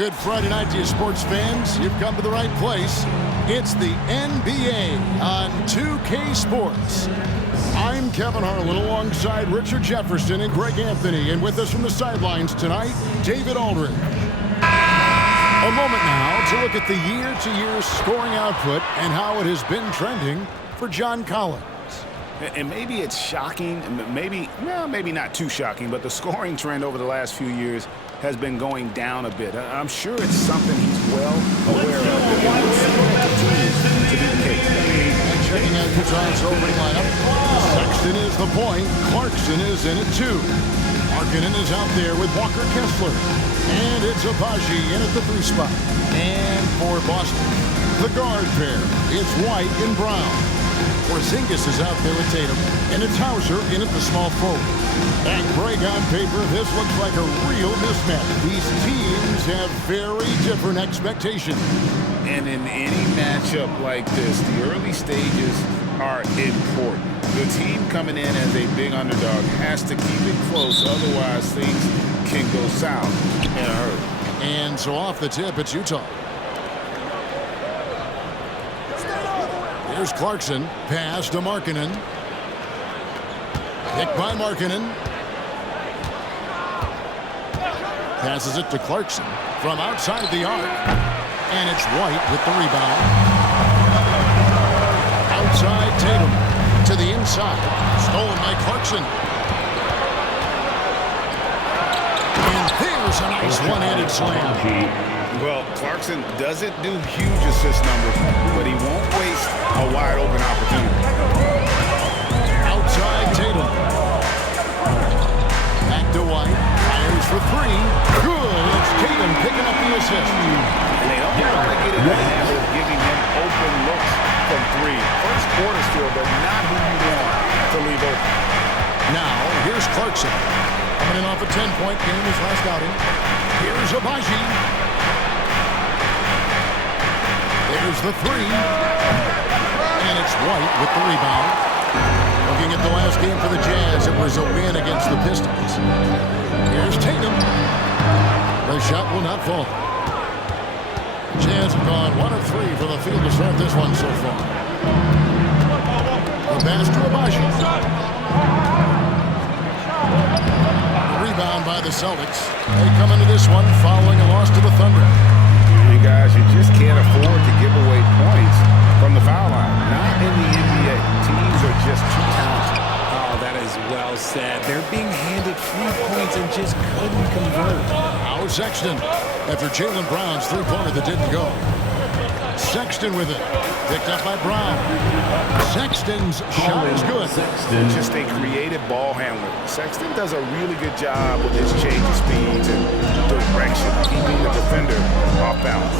good Friday night to you sports fans. You've come to the right place. It's the NBA on 2K Sports. I'm Kevin Harlan alongside Richard Jefferson and Greg Anthony. And with us from the sidelines tonight, David Aldridge. A moment now to look at the year-to-year scoring output and how it has been trending for John Collins. And maybe it's shocking, maybe not too shocking, but the scoring trend over the last few years has been going down a bit. I'm sure it's something he's well aware of. Checking out Utah's opening lineup. Sexton is the point. Clarkson is in it too. Markkanen is out there with Walker Kessler. And it's Agbaji in at the 3 spot. And for Boston, the guard pair, it's White and Brown. Porzingis is out there with Tatum, and it's Hauser in at the small forward. And Greg, on paper, this looks like a real mismatch. These teams have very different expectations. And in any matchup like this, the early stages are important. The team coming in as a big underdog has to keep it close, otherwise things can go south in a hurry. And so off the tip, it's Utah. Here's Clarkson. Pass to Markkanen. Picked by Markkanen. Passes it to Clarkson from outside the arc. And it's White with the rebound. Outside Tatum to the inside. Stolen by Clarkson. And there's a nice one-handed slam. Well, Clarkson doesn't do huge assist numbers, but he won't waste a wide-open opportunity. Outside Tatum. Back to White. Fires for 3. Good. It's Tatum picking up the assist. And they don't want to get in the habit of giving him open looks from 3. First quarter still, but not who you want to leave open. Now, here's Clarkson. Coming in off a 10-point game his last outing. Here's Agbaji. There's the 3. And it's White with the rebound. Looking at the last game for the Jazz, it was a win against the Pistons. Here's Tatum. The shot will not fall. Jazz have gone 1 of 3 from the field to start this one so far. The pass to Agbaji. Rebound by the Celtics. They come into this one following a loss to the Thunder. You guys, you just can't afford to give away points from the foul line. Not in the NBA. Teams are just too talented. Oh, that is well said. They're being handed free points and just couldn't convert. Now Sexton after Jaylen Brown's 3-pointer that didn't go. Sexton with it. Picked up by Brown. Sexton's shot is good. Just a creative ball handler. Sexton does a really good job with his change of speeds and direction, keeping the defender off balance.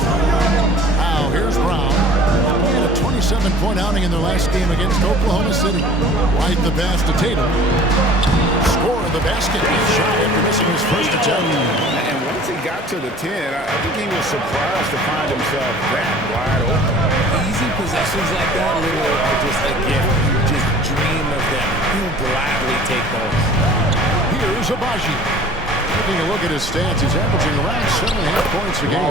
Now here's Brown. He had a 27-point outing in their last game against Oklahoma City. Right the pass to Tatum. Score of the basket. Shot after missing his first attempt. And once he got to the 10, I think he was surprised to find himself that wide open. Easy possessions like that literally are just a gift. Just dream of them. He'll gladly take those. Here's Agbaji. Taking a look at his stats, he's averaging around 7.5 points a game.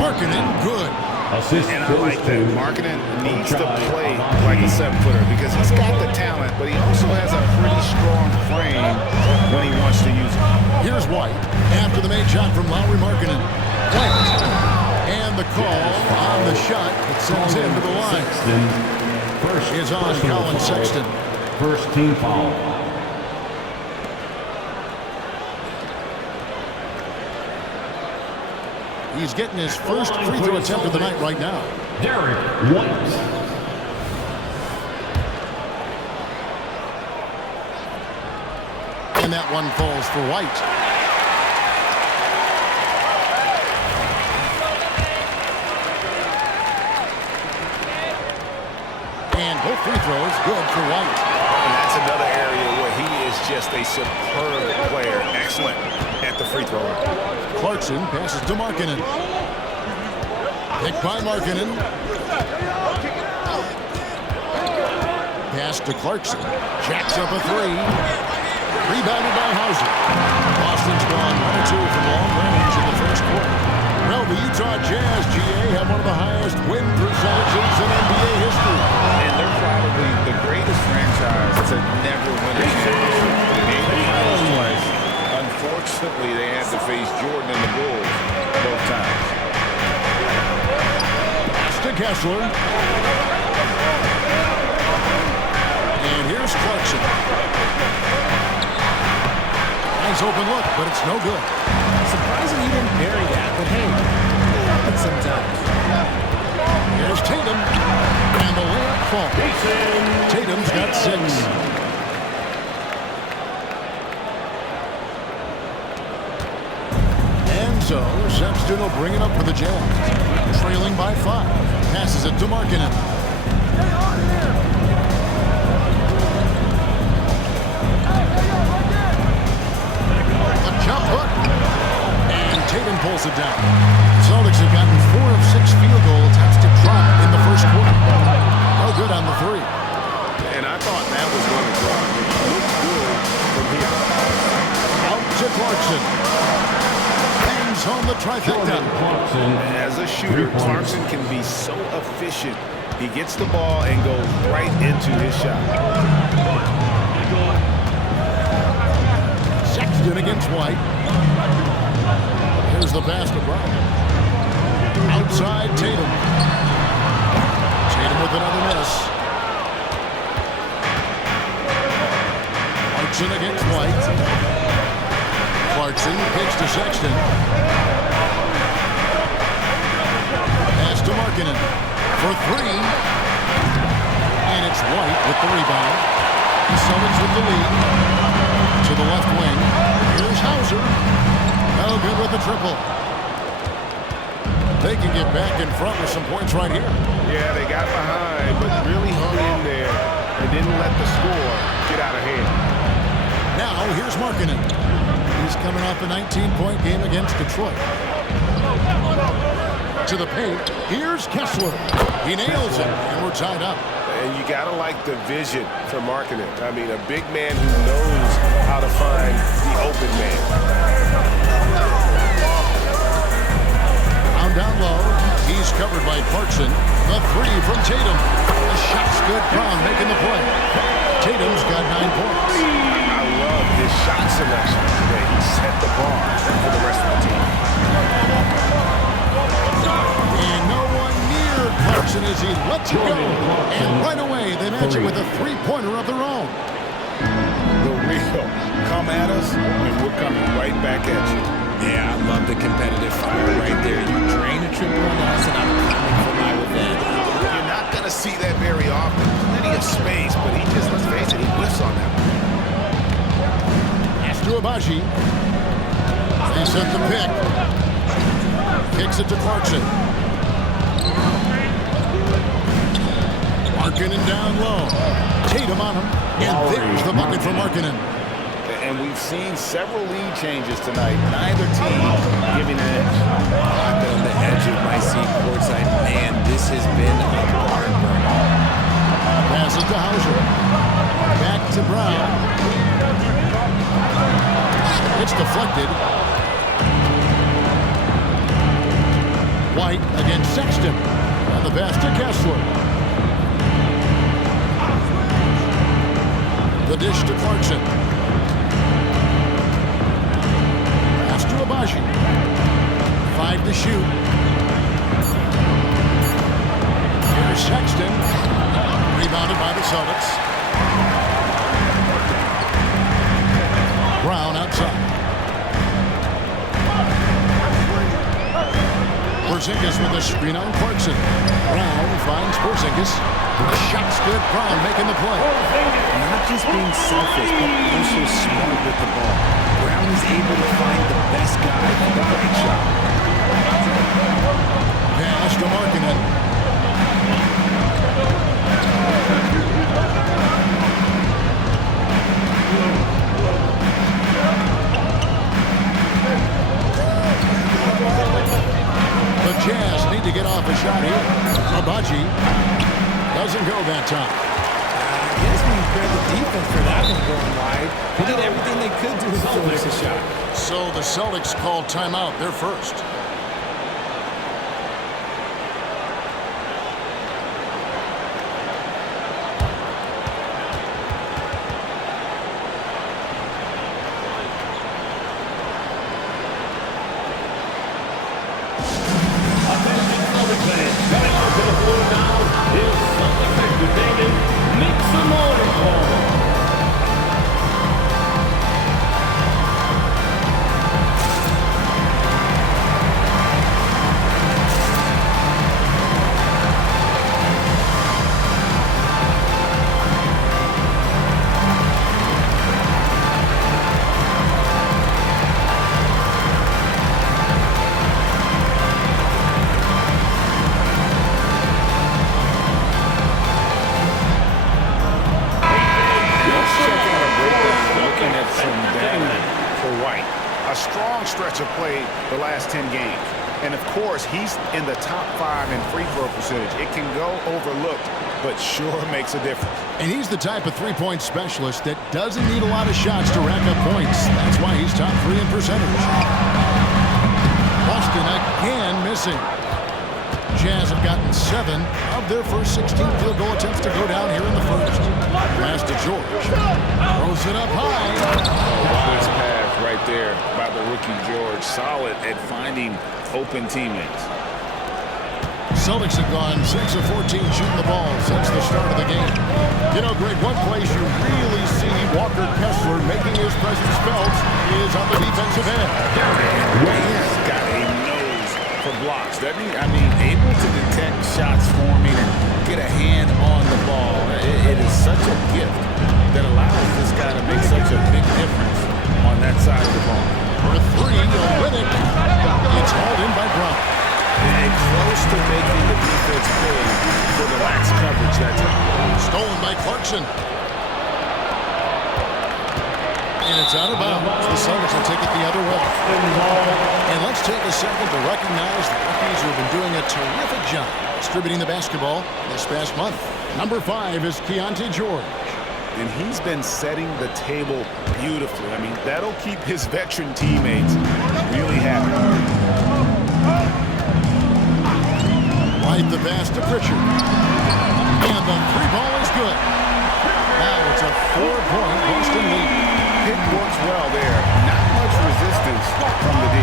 Markkanen, good. And I like that. Markkanen needs to play like a 7-footer because he's got the talent, but he also has a pretty strong frame when he wants to use it. Here's White after the made shot from Lauri Markkanen. And the call on the shot that sends him to the line. First is on Colin Sexton. First team foul. He's getting his first free throw attempt of the night right now. Derek White. And that one falls for White. And both free throws good for White. And that's another area where he is just a superb player. Excellent at the free throw line. Clarkson passes to Markkanen. Picked by Markkanen. Pass to Clarkson. Jacks up a 3. Rebounded by Hauser. Boston's gone 1-2 from long range in the first quarter. Well, the Utah Jazz, GA, have one of the highest win percentages in NBA history. And they're probably the greatest franchise to never win a championship. They made the finals twice. Unfortunately, they had to face Jordan and the Bulls both times. To Kessler. And here's Clarkson. Nice open look, but it's no good. Surprising he didn't bury that, but hey, it happens sometimes. Here's Tatum. And the layup falls. Tatum's got 6. And so, Sexton will bring it up for the Jazz. Trailing by 5. Passes it to Markkanen. A jump hook. And Tatum pulls it down. Celtics have gotten 4 of 6 field goal attempts to drop in the first quarter. No good on the 3. And I thought that was going to drop. It looked good from here. Out to Clarkson. Hangs home the trifecta. As a shooter, Clarkson can be so efficient. He gets the ball and goes right into his shot. Sexton against White. Here's the pass to Brown. Outside Tatum. Tatum with another miss. Clarkson against White. Clarkson kicks to Sexton. Pass to Markkanen for 3. And it's White with the rebound. The Celtics with the lead. To the left wing. Here's Hauser. No good with the triple. They can get back in front with some points right here. Yeah, they got behind, but really hung in there and didn't let the score get out of hand. Now, here's Markkanen. He's coming off a 19-point game against Detroit. To the paint. Here's Kessler. He nails it, and we're tied up. And you got to like the vision for Markkanen. I mean, a big man who knows how to find the open man. Down low. He's covered by Clarkson. The 3 from Tatum. The shot's good. Brown making the play. Tatum's got 9 points. I love his shot selection today. He set the bar for the rest of the team. And no one near Clarkson as he lets it go. And right away, they match it with a 3-pointer of their own. The real. Come at us, and we're coming right back at you. Yeah, I love the competitive fire right there. You drain a triple on us, and I'm coming for my revenge. You're not going to see that very often. Plenty of space, but he just, let's face it, he whiffs on that. Pass to Abaji. They set the pick. Kicks it to Clarkson. Markkanen down low. Tatum on him. And there's the bucket for Markkanen. And we've seen several lead changes tonight. Neither team giving an edge. I've been on the edge of my seat courtside. Man, this has been a barn burner. Pass it to Hauser. Back to Brown. It's deflected. White against Sexton. And the pass to Kessler. The dish to Clarkson. Pass to Abaji. 5 to shoot. Here's Sexton. Rebounded by the Celtics. Brown outside. Porzingis with a screen on Clarkson. Brown finds Porzingis. The shot's good. Brown making the play. Not just being selfish, but also smart with the ball. Brown is able to find the best guy for the right shot. Pass to Markkanen. The Jazz need to get off a shot here. Abaji doesn't go that time. I guess we can credit the defense for that one going wide. They did everything they could to force a shot. So the Celtics called timeout. They're first. stretch of play the last 10 games. And, of course, he's in the top 5 in free throw percentage. It can go overlooked, but sure makes a difference. And he's the type of three-point specialist that doesn't need a lot of shots to rack up points. That's why he's top 3 in percentage. Boston again missing. Jazz have gotten 7 of their first 16 field goal attempts to go down here in the first. Pass to George. Throws it up high. Wise pass right there by the rookie George. Solid at finding open teammates. Celtics have gone 6 of 14 shooting the ball since the start of the game. You know, Greg, one place you really see Walker Kessler making his presence felt is on the defensive end. He's got a nose for blocks, doesn't he? I mean, able to detect shots forming and get a hand on the ball. It is such a gift that allows this guy to make such a big difference on that side of the ball. For 3, Olynyk. It's hauled in by Brown. And close to making the defense pay for the lax coverage that time. Stolen by Clarkson. And it's out of bounds. The Celtics will take it the other way. And let's take a second to recognize the rookies who have been doing a terrific job distributing the basketball this past month. Number 5 is Keontae George. And he's been setting the table beautifully. I mean, that'll keep his veteran teammates really happy. Right the pass to Pritchard. And the 3 ball is good. Now it's a 4-point Boston lead. It works well there. Not much resistance from the D.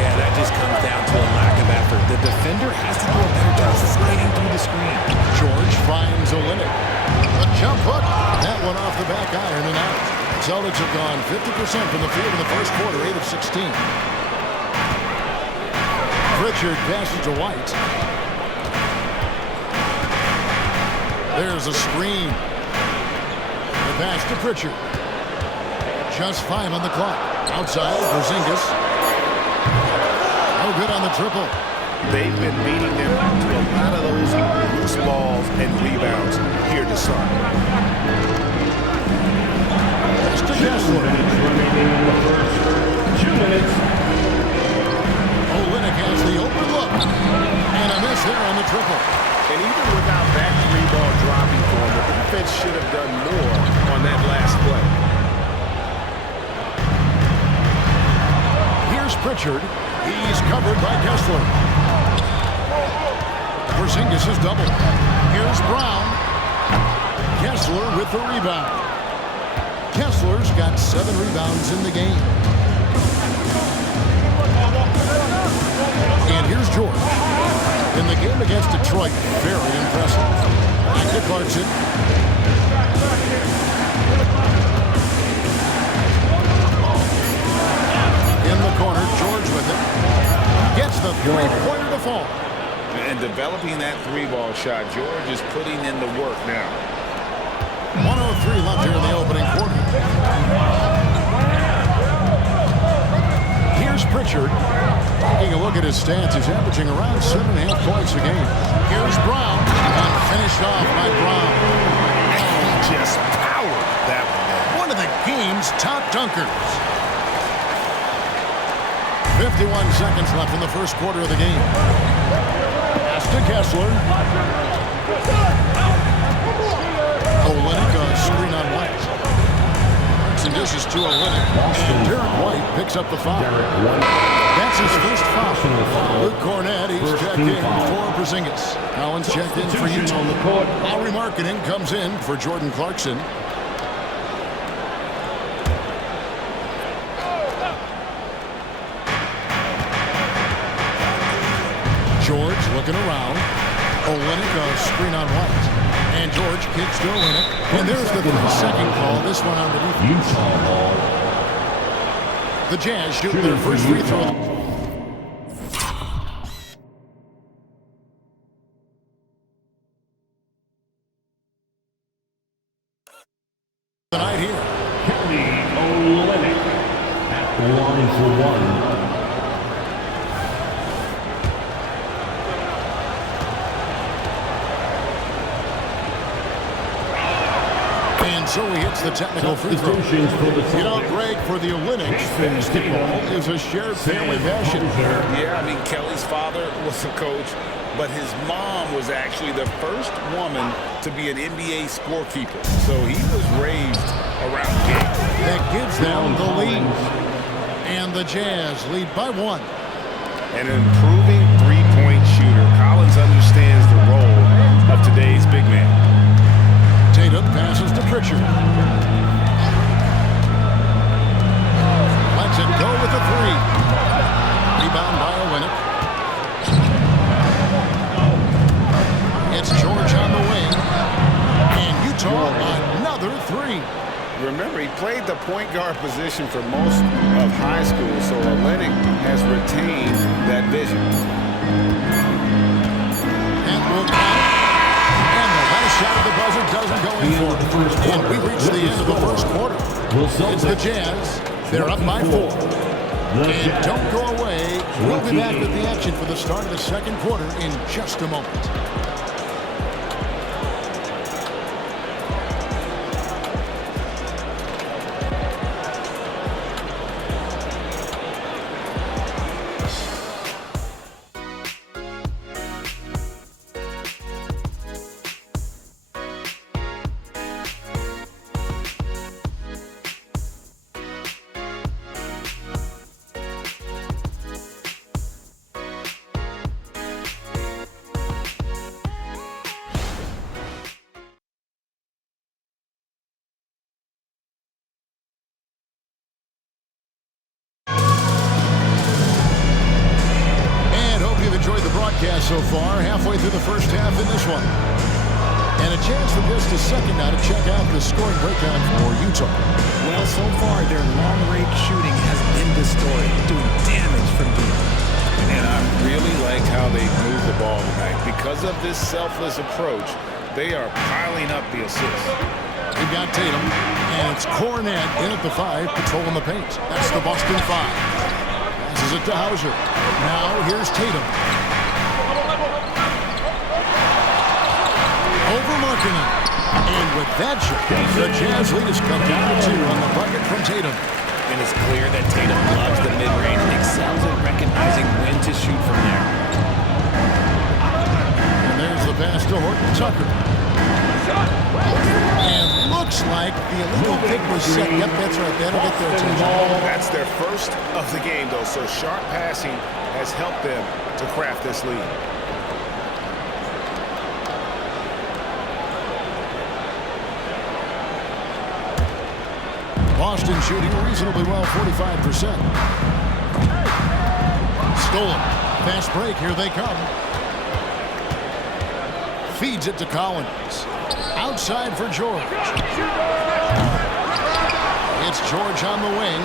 Yeah, that just comes down to a lack of effort. The defender has to do a better job sliding through the screen. George finds Olynyk. A jump hook. That one off the back iron and out. Celtics have gone 50% from the field in the first quarter, 8 of 16. Pritchard passes to White. There's a screen. The pass to Pritchard. Just 5 on the clock. Outside, Porzingis. No good on the triple. They've been beating them to a lot of those loose balls and rebounds here to start. Pass to Kessler. Remaining in the first 2 minutes. Olynyk has the open look. And a miss there on the triple. And even without that 3-ball dropping for him, the defense should have done more on that last play. Here's Pritchard. He's covered by Kessler. Porzingis is double. Here's Brown. Kessler with the rebound. Kessler's got 7 rebounds in the game. And here's George. In the game against Detroit, very impressive. Back to Clarkson. In the corner, George with it. Gets the 3-pointer to fall. And developing that 3-ball shot, George is putting in the work now. 1:03 left here in the opening quarter. Here's Pritchard. Taking a look at his stats, he's averaging around 7.5 points a game. Here's Brown. And finished off by Brown. Just powered that one. One of the game's top dunkers. 51 seconds left in the first quarter of the game. Pass to Kessler. Olynyk, a screen on White. And dishes to Olynyk. And Derek White picks up the foul. That's his first foul. Luke Cornett, he's checked in for Porzingis. Collins checked in for Utah. On the court. Lowry Markkanen comes in for Jordan Clarkson. George looking around. Olynyk, a screen on White. And George kicks to Olynyk. And there's the second call. This one on the defense. Utah ball. The Jazz shoot their first free throw. Tonight here. Kelly Olynyk at the line for 1. And so he hits the technical free throw. Substitutions for the You know, Celtics. Greg, for the Olympics, basketball is a shared family passion. Yeah, I mean, Kelly's father was a coach, but his mom was actually the first woman to be an NBA scorekeeper. So he was raised around games. That gives them the lead. And the Jazz lead by 1. An improving three-point shooter. Collins understands the role of today's big man. Tatum passes to Pritchard. Lets it go with a 3. Rebound by Olynyk. It's George on the wing. And Utah another 3. Remember, he played the point guard position for most of high school, so Olynyk has retained that vision. And will count. And the last shot of the buzzer doesn't go in for it. And we reach the end of the first quarter. It's the Jazz. They're up by 4. And don't go away. We'll be back with the action for the start of the second quarter in just a moment. So far, halfway through the first half in this one. And a chance for just a second now to check out the scoring breakdown for Utah. Well, so far, their long-range shooting has been the story, doing damage from deep. And I really like how they move the ball tonight. Because of this selfless approach, they are piling up the assists. We've got Tatum, and it's Cornet in at the 5, patrolling the paint. That's the Boston 5. Passes it to Hauser. Now here's Tatum. Over Markkanen. And with that shot, the Jazz lead is cut down to 2 on the bucket from Tatum. And it's clear that Tatum loves the mid-range and excels at recognizing when to shoot from there. And there's the pass to Horton Tucker. And looks like the illegal pick was set. Yep, that's right. That'll get their attention. That's their first of the game, though, so sharp passing has helped them to craft this lead. Boston shooting reasonably well, 45%. Stolen. Fast break. Here they come. Feeds it to Collins. Outside for George. It's George on the wing.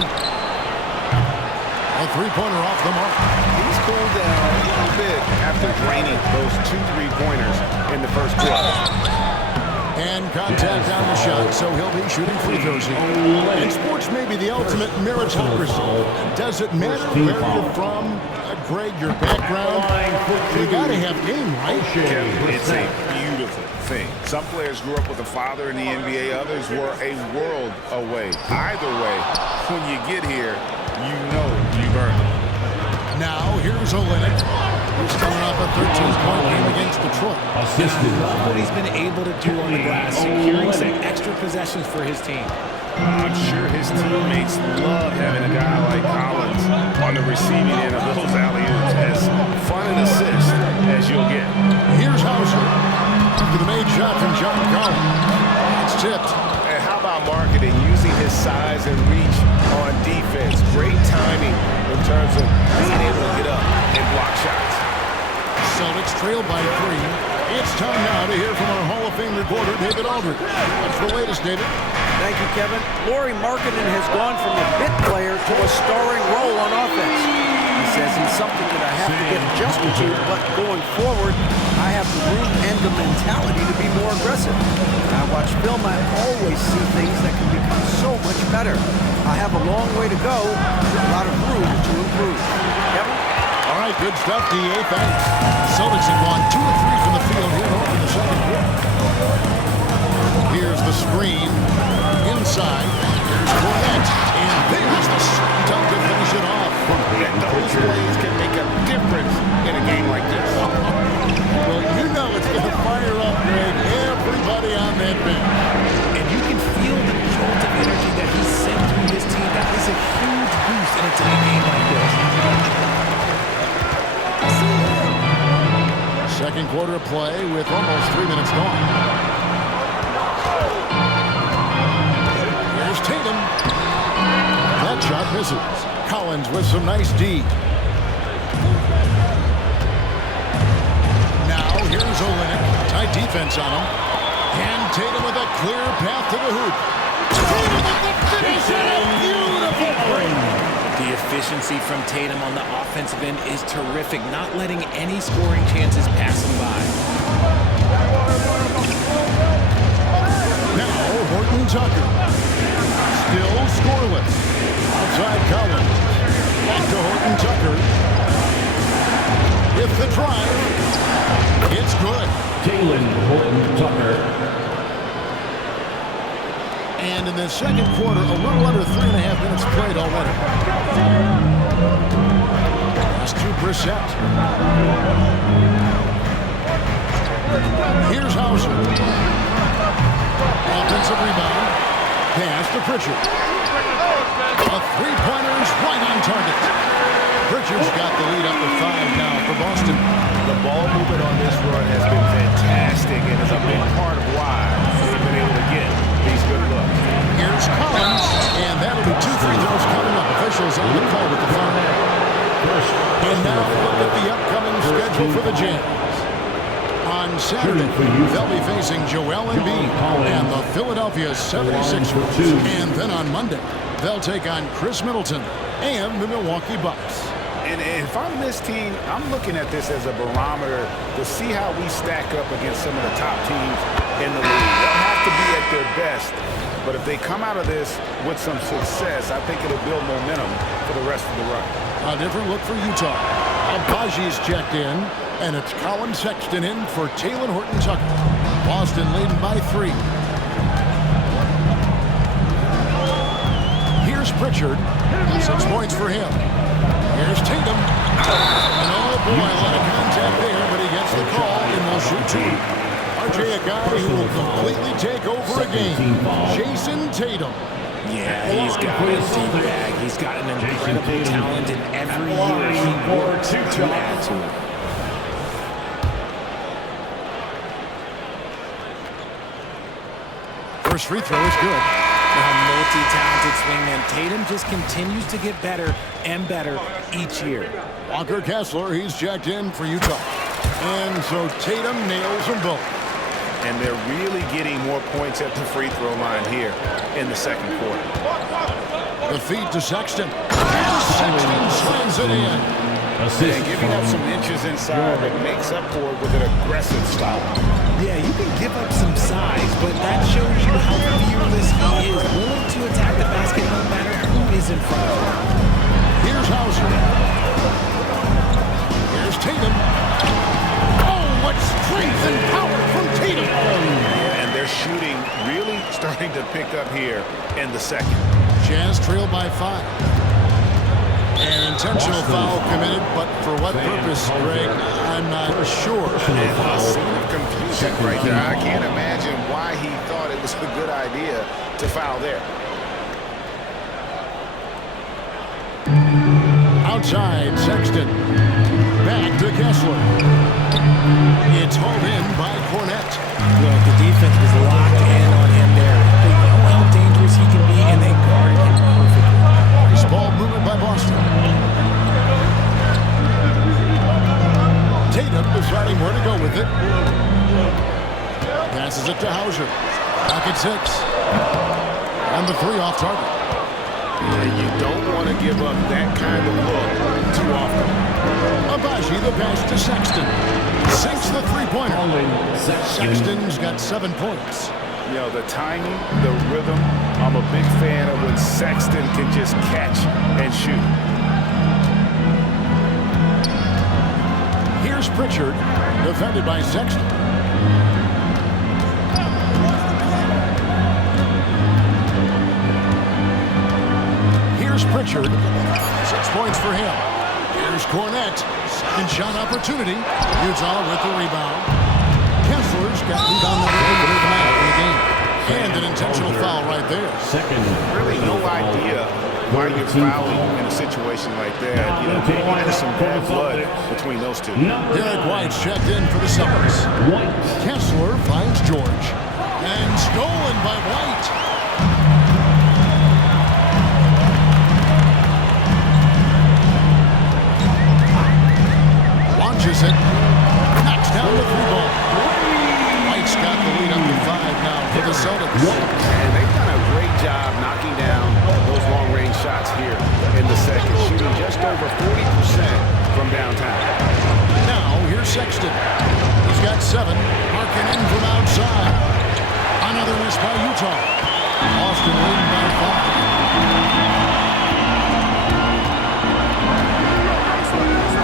A three-pointer off the mark. He's cooled down a little bit after draining those 2 3-pointers in the first quarter. And contact on the shot, so he'll be shooting free throws here. And sports may be the ultimate meritocracy. Does it matter where you're from, Greg, your background? You got to have game, right? It's a beautiful thing. Some players grew up with a father in the NBA. Others were a world away. Either way, when you get here, you know you've earned it. Now, here's Olynyk. He's coming off a 13-point game against Detroit. Assisted. Love what he's been able to do on the glass, securing some extra possessions for his team. I'm sure his teammates love having a guy like Collins on the receiving end of those alley-oops. As fun an assist as you'll get. Here's Hauser. After the made shot from John Collins. It's tipped. And how about Markkanen using his size and reach on defense? Great timing in terms of being able to get up and block shots. Celtics trail by 3. It's time now to hear from our Hall of Fame reporter, David Aldridge. What's the latest, David? Thank you, Kevin. Lauri Markkanen has gone from a bit player to a starring role on offense. He says he's something that I have to get adjusted to, but going forward, I have the room and the mentality to be more aggressive. When I watch film, I always see things that can become so much better. I have a long way to go, a lot of room to improve. Kevin? All right, good stuff, D.A. Thanks. Celtics have gone 2 of 3 from the field here in the second quarter. Here's the screen. side. Here's Cornette. And there's the slam dunk to finish it off. And those plays can make a difference in a game like this. Well, you know it's going to fire up, Greg, everybody on that bench. And you can feel the jolt of energy that he's sent through his team. That is a huge boost in a tight game like this. Second quarter play with almost 3 minutes gone. Here's Tatum. That shot misses. Collins with some nice D. Now here's Olynyk. Tight defense on him. And Tatum with a clear path to the hoop. Tatum with the finish and a beautiful break. The efficiency from Tatum on the offensive end is terrific, not letting any scoring chances pass him by. Now Horton Tucker. Still scoreless. Outside Collins. Back to Horton Tucker. With the drive. It's good. Talen Horton-Tucker. And in the second quarter, a little under 3.5 minutes played already. Pass to Brissett. Here's Hauser. Offensive rebound. Pass to Pritchard. A three-pointer's right on target. Pritchard's got the lead up to 5 now for Boston. The ball movement on this run has been fantastic and is a big part of why they've been able to get these good looks. Here's Collins, and that'll be 2 free throws coming up. Officials on the call with the foul. And now look at the upcoming schedule for the Jazz. On Saturday, they'll be facing Joel Embiid and the Philadelphia 76ers. And then on Monday, they'll take on Chris Middleton and the Milwaukee Bucks. And if I'm this team, I'm looking at this as a barometer to see how we stack up against some of the top teams in the league. They'll have to be at their best, but if they come out of this with some success, I think it'll build momentum for the rest of the run. A different look for Utah. Abaji's checked in, and it's Colin Sexton in for Talen Horton-Tucker. Boston leading by 3. Here's Pritchard. 6 points for him. Here's Tatum. And oh boy, a lot of contact there, but he gets the call and will shoot 2. RJ, a guy who will completely take over a game. Jason Tatum. Yeah, he's got a deep bag. He's got an incredible talent, and every year he works to add to it. First free throw is good. Now, multi-talented swingman Tatum just continues to get better and better each year. Walker Kessler, he's checked in for Utah. And so Tatum nails them both. And they're really getting more points at the free throw line here in the second quarter. The feed to Sexton. And Sexton slams it in. And giving up some inches inside, but makes up for it with an aggressive style. Yeah, you can give up some size, but that shows you how fearless he is, willing to attack the basket no matter who is in front of him. Here's Hauser. Here's Tatum. Oh, what strength and power from Tatum. And their shooting really starting to pick up here in the second. Jazz trail by 5. An intentional foul committed, but for what purpose, Greg, I'm not sure. A scene of confusion right there. I can't imagine why he thought it was a good idea to foul there. Outside, Sexton. Back to Kessler. It's hauled in by Cornette. Well, the defense was locked in on him there. They know how dangerous he can be, and they guarded him perfectly. Nice ball movement by Boston. Tatum deciding where to go with it. Passes it to Hauser. Back at 6. And the 3 off target. And you don't want to give up that kind of look too often. Abaji the pass to Sexton. Sinks the 3-pointer. Sexton's got 7 points. You know, the timing, the rhythm, I'm a big fan of when Sexton can just catch and shoot. Here's Pritchard, defended by Sexton. Pritchard. 6 points for him. Here's Cornette. Second shot opportunity. Utah with the rebound. Kessler's got rebound number 8 for the man in the game. And an intentional foul right there. Second. Really no idea why you're fouling in a situation like that. You know, maybe there's some bad blood between those two. Derek White's checked in for the Suns. Kessler finds George. And stolen by White. Launches it. Knocks down the 3-ball. White's got the lead up to 5 now for the Celtics. And they've done a great job knocking down those long-range shots here in the second, shooting just over 40% from downtown. Now, here's Sexton. He's got 7. Marking in from outside. Another miss by Utah. Boston leading by 5.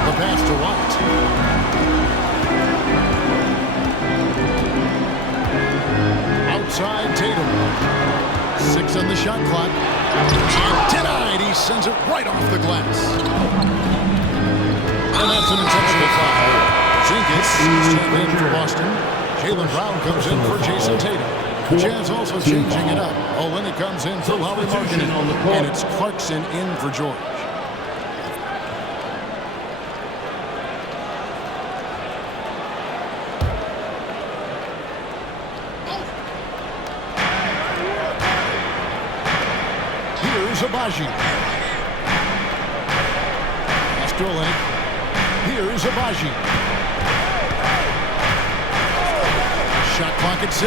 The pass to White. Outside Tatum. 6 on the shot clock. And denied. He sends it right off the glass. And that's an intentional foul. Zinkis is taken in for Boston. Jaylen Brown comes in for Jason Tatum. Jazz also changing it up. Olynyk comes in for Lauri Markkanen. And it's Clarkson in for George. Abaji. That's to Olynyk. Here's Abaji. Shot clock at 6.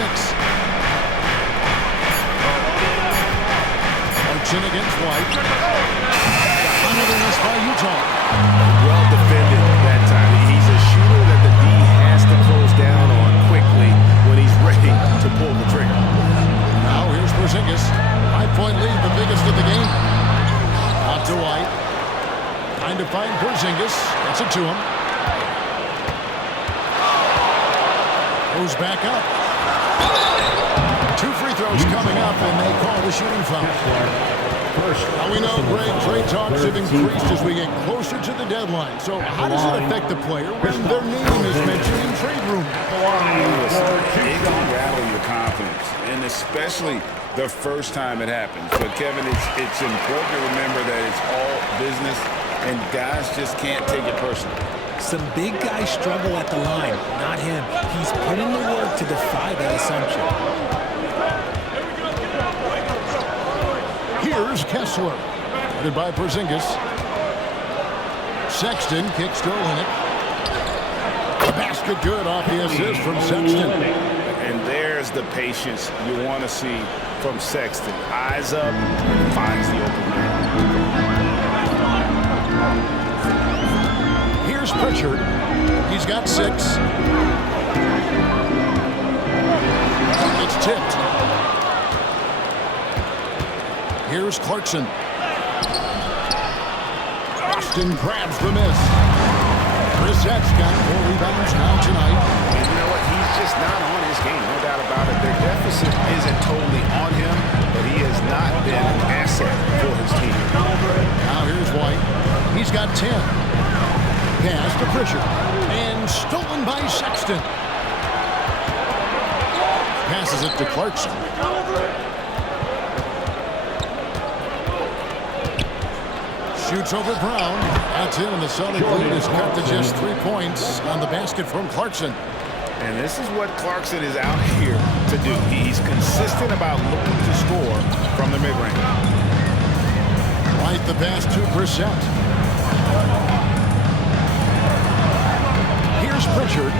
Clarkson against White. Another miss by Utah. Well defended that time. He's a shooter that the D has to close down on quickly when he's ready to pull the trigger. Now here's Porzingis. 5-point lead, the biggest of the game. Out to White. Trying to find Porzingis. Gets it to him. Goes back up. 2 free throws coming up, and they call the shooting foul. Now we know, Greg, trade talks have increased as we get closer to the deadline. So how does it affect the player when their name is mentioned in trade room? It can rattle your confidence, and especially the first time it happens. But, Kevin, it's important to remember that it's all business, and guys just can't take it personally. Some big guys struggle at the line, not him. He's put in the work to defy that assumption. Here's Kessler, headed by Porzingis. Sexton kicks to Olynyk. The basket good off the assist from Sexton. And there's the patience you want to see from Sexton. Eyes up, and finds the open man. Here's Pritchard. He's got 6. It's tipped. Here's Clarkson. Boston grabs the miss. Brissett's got 4 rebounds now tonight. And you know what? He's just not on his game, no doubt about it. Their deficit isn't totally on him, but he has not been an asset for his team. Now here's White. He's got 10. Pass to Pritchard. And stolen by Sexton. Passes it to Clarkson. Shoots over Brown. That's in, and the Celtic lead is cut to just 3 points on the basket from Clarkson. And this is what Clarkson is out here to do. He's consistent about looking to score from the mid-range. Right the pass to Brissett. Here's Pritchard,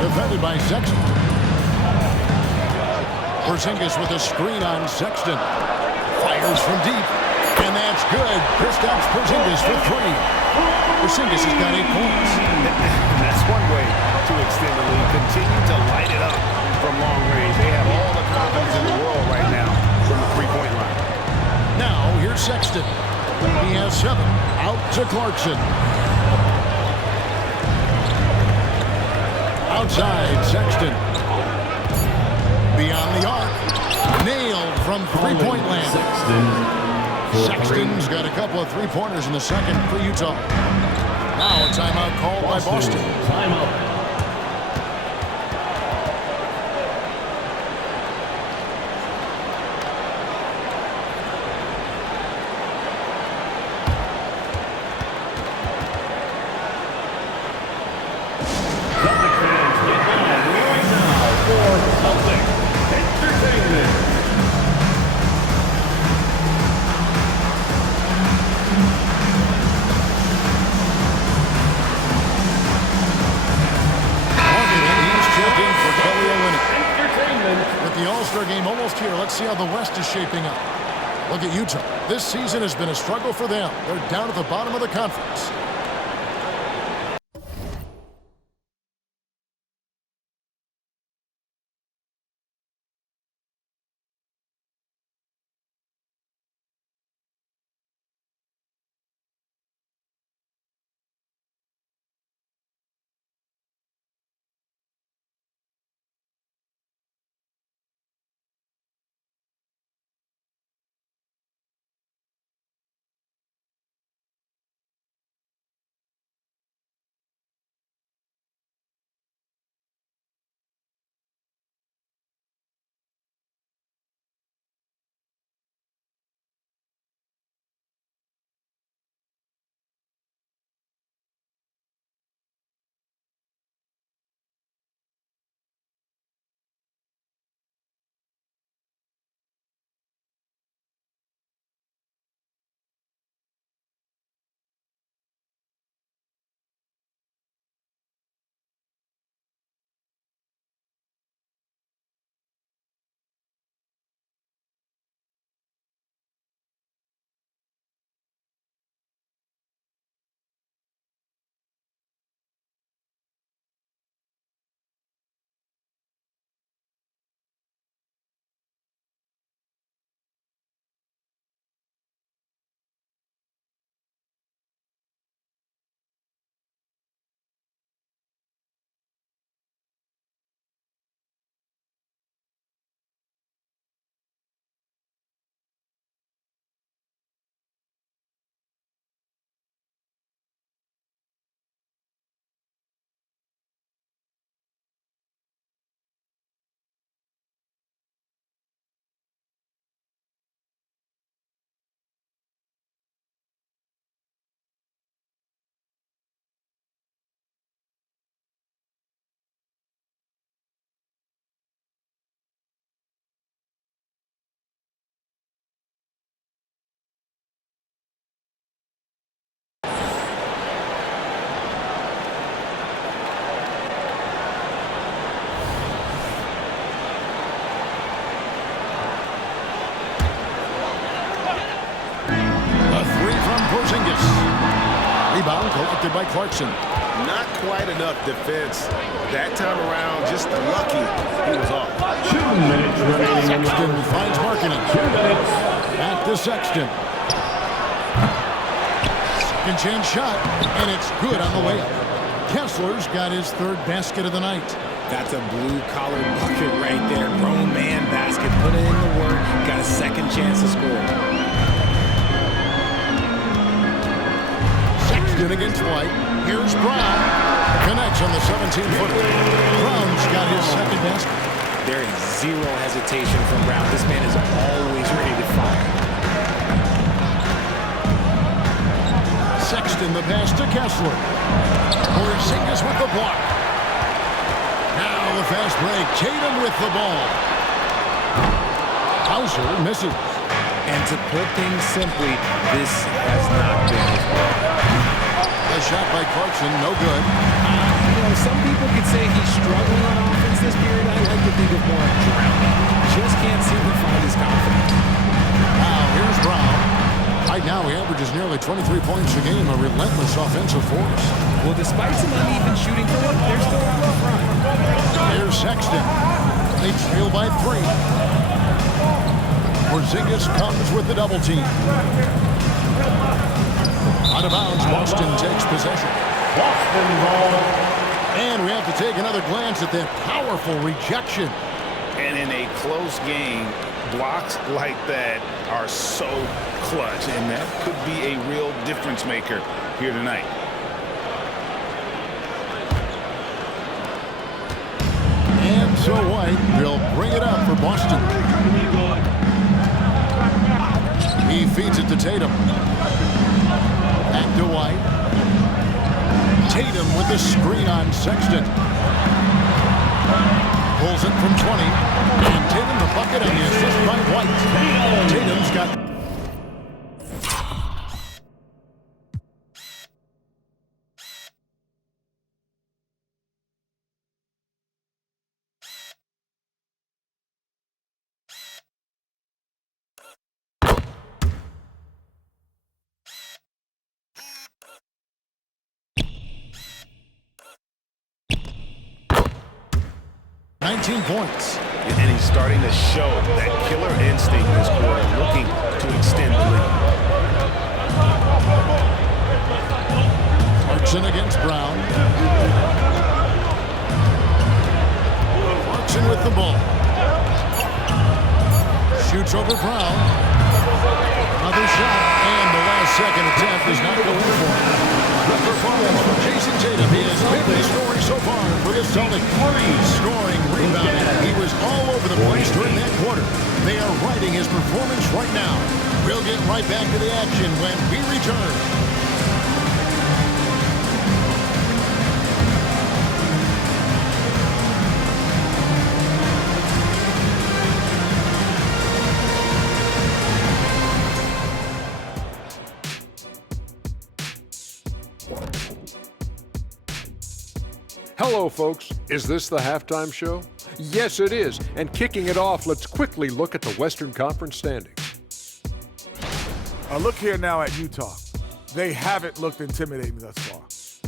defended by Sexton. Porzingis with a screen on Sexton. Fires from deep. And that's good. Kristaps Porzingis for 3. Porzingis has got 8 points. That's one way to extend the lead. Continue to light it up from long range. They have all the confidence in the world right now from the 3-point line. Now, here's Sexton. He has 7. Out to Clarkson. Outside, Sexton. Beyond the arc. Nailed from 3-point land. Sexton Sexton's got a couple of three-pointers in the second for Utah. Now a timeout called by Boston. Timeout. With the All-Star game almost here, let's see how the West is shaping up. Look at Utah. This season has been a struggle for them. They're down at the bottom of the conference. Porzingis. Rebound collected by Clarkson. Not quite enough defense. That time around, just lucky he was off. 2 minutes remaining. Sexton finds Markkanen. 2 minutes. Back to Sexton. Second chance shot, and it's good on the way up. Kessler's got his third basket of the night. That's a blue-collar bucket right there. Grown man basket. Put in the work. Got a second chance to score. Sexton against White. Here's Brown. Connects on the 17-footer. Brown's got his second basket. There is zero hesitation from Brown. This man is always ready to fire. Sexton the pass to Kessler. Porzingis with the block. Now the fast break. Tatum with the ball. Hauser misses. And to put things simply, this has not been his ball. A shot by Clarkson, no good. Some people could say he's struggling on offense this period. I like to think of more drowning. Just can't seem to find his confidence. Now here's Brown. Right now he averages nearly 23 points a game, a relentless offensive force. Well, despite some uneven shooting for him, they're still on the front. Here's Sexton. They trail by 3. Porzingis comes with the double team. Out of bounds, Boston takes possession. Boston ball. And we have to take another glance at that powerful rejection. And in a close game, Blocks like that are so clutch, and that could be a real difference maker here tonight. And so White will bring it up for Boston. He feeds it to Tatum. Back to White. Tatum with the screen on Sexton. Pulls it from 20. And Tatum the bucket and the assist by White. Tatum's got... points. And he's starting to show that killer instinct this quarter, looking to extend the lead. Clarkson against Brown. Clarkson with the ball. Shoots over Brown. Another shot, and the last second attempt is not going for him. The performance from Jason Tatum is been the story so far for the Celtics. Scoring, rebounding. He was all over the place during that quarter. They are riding his performance right now. We'll get right back to the action when we return. Hello, folks. Is this the halftime show? Yes, it is. And kicking it off, let's quickly look at the Western Conference standings. Look here now at Utah. They haven't looked intimidating thus far.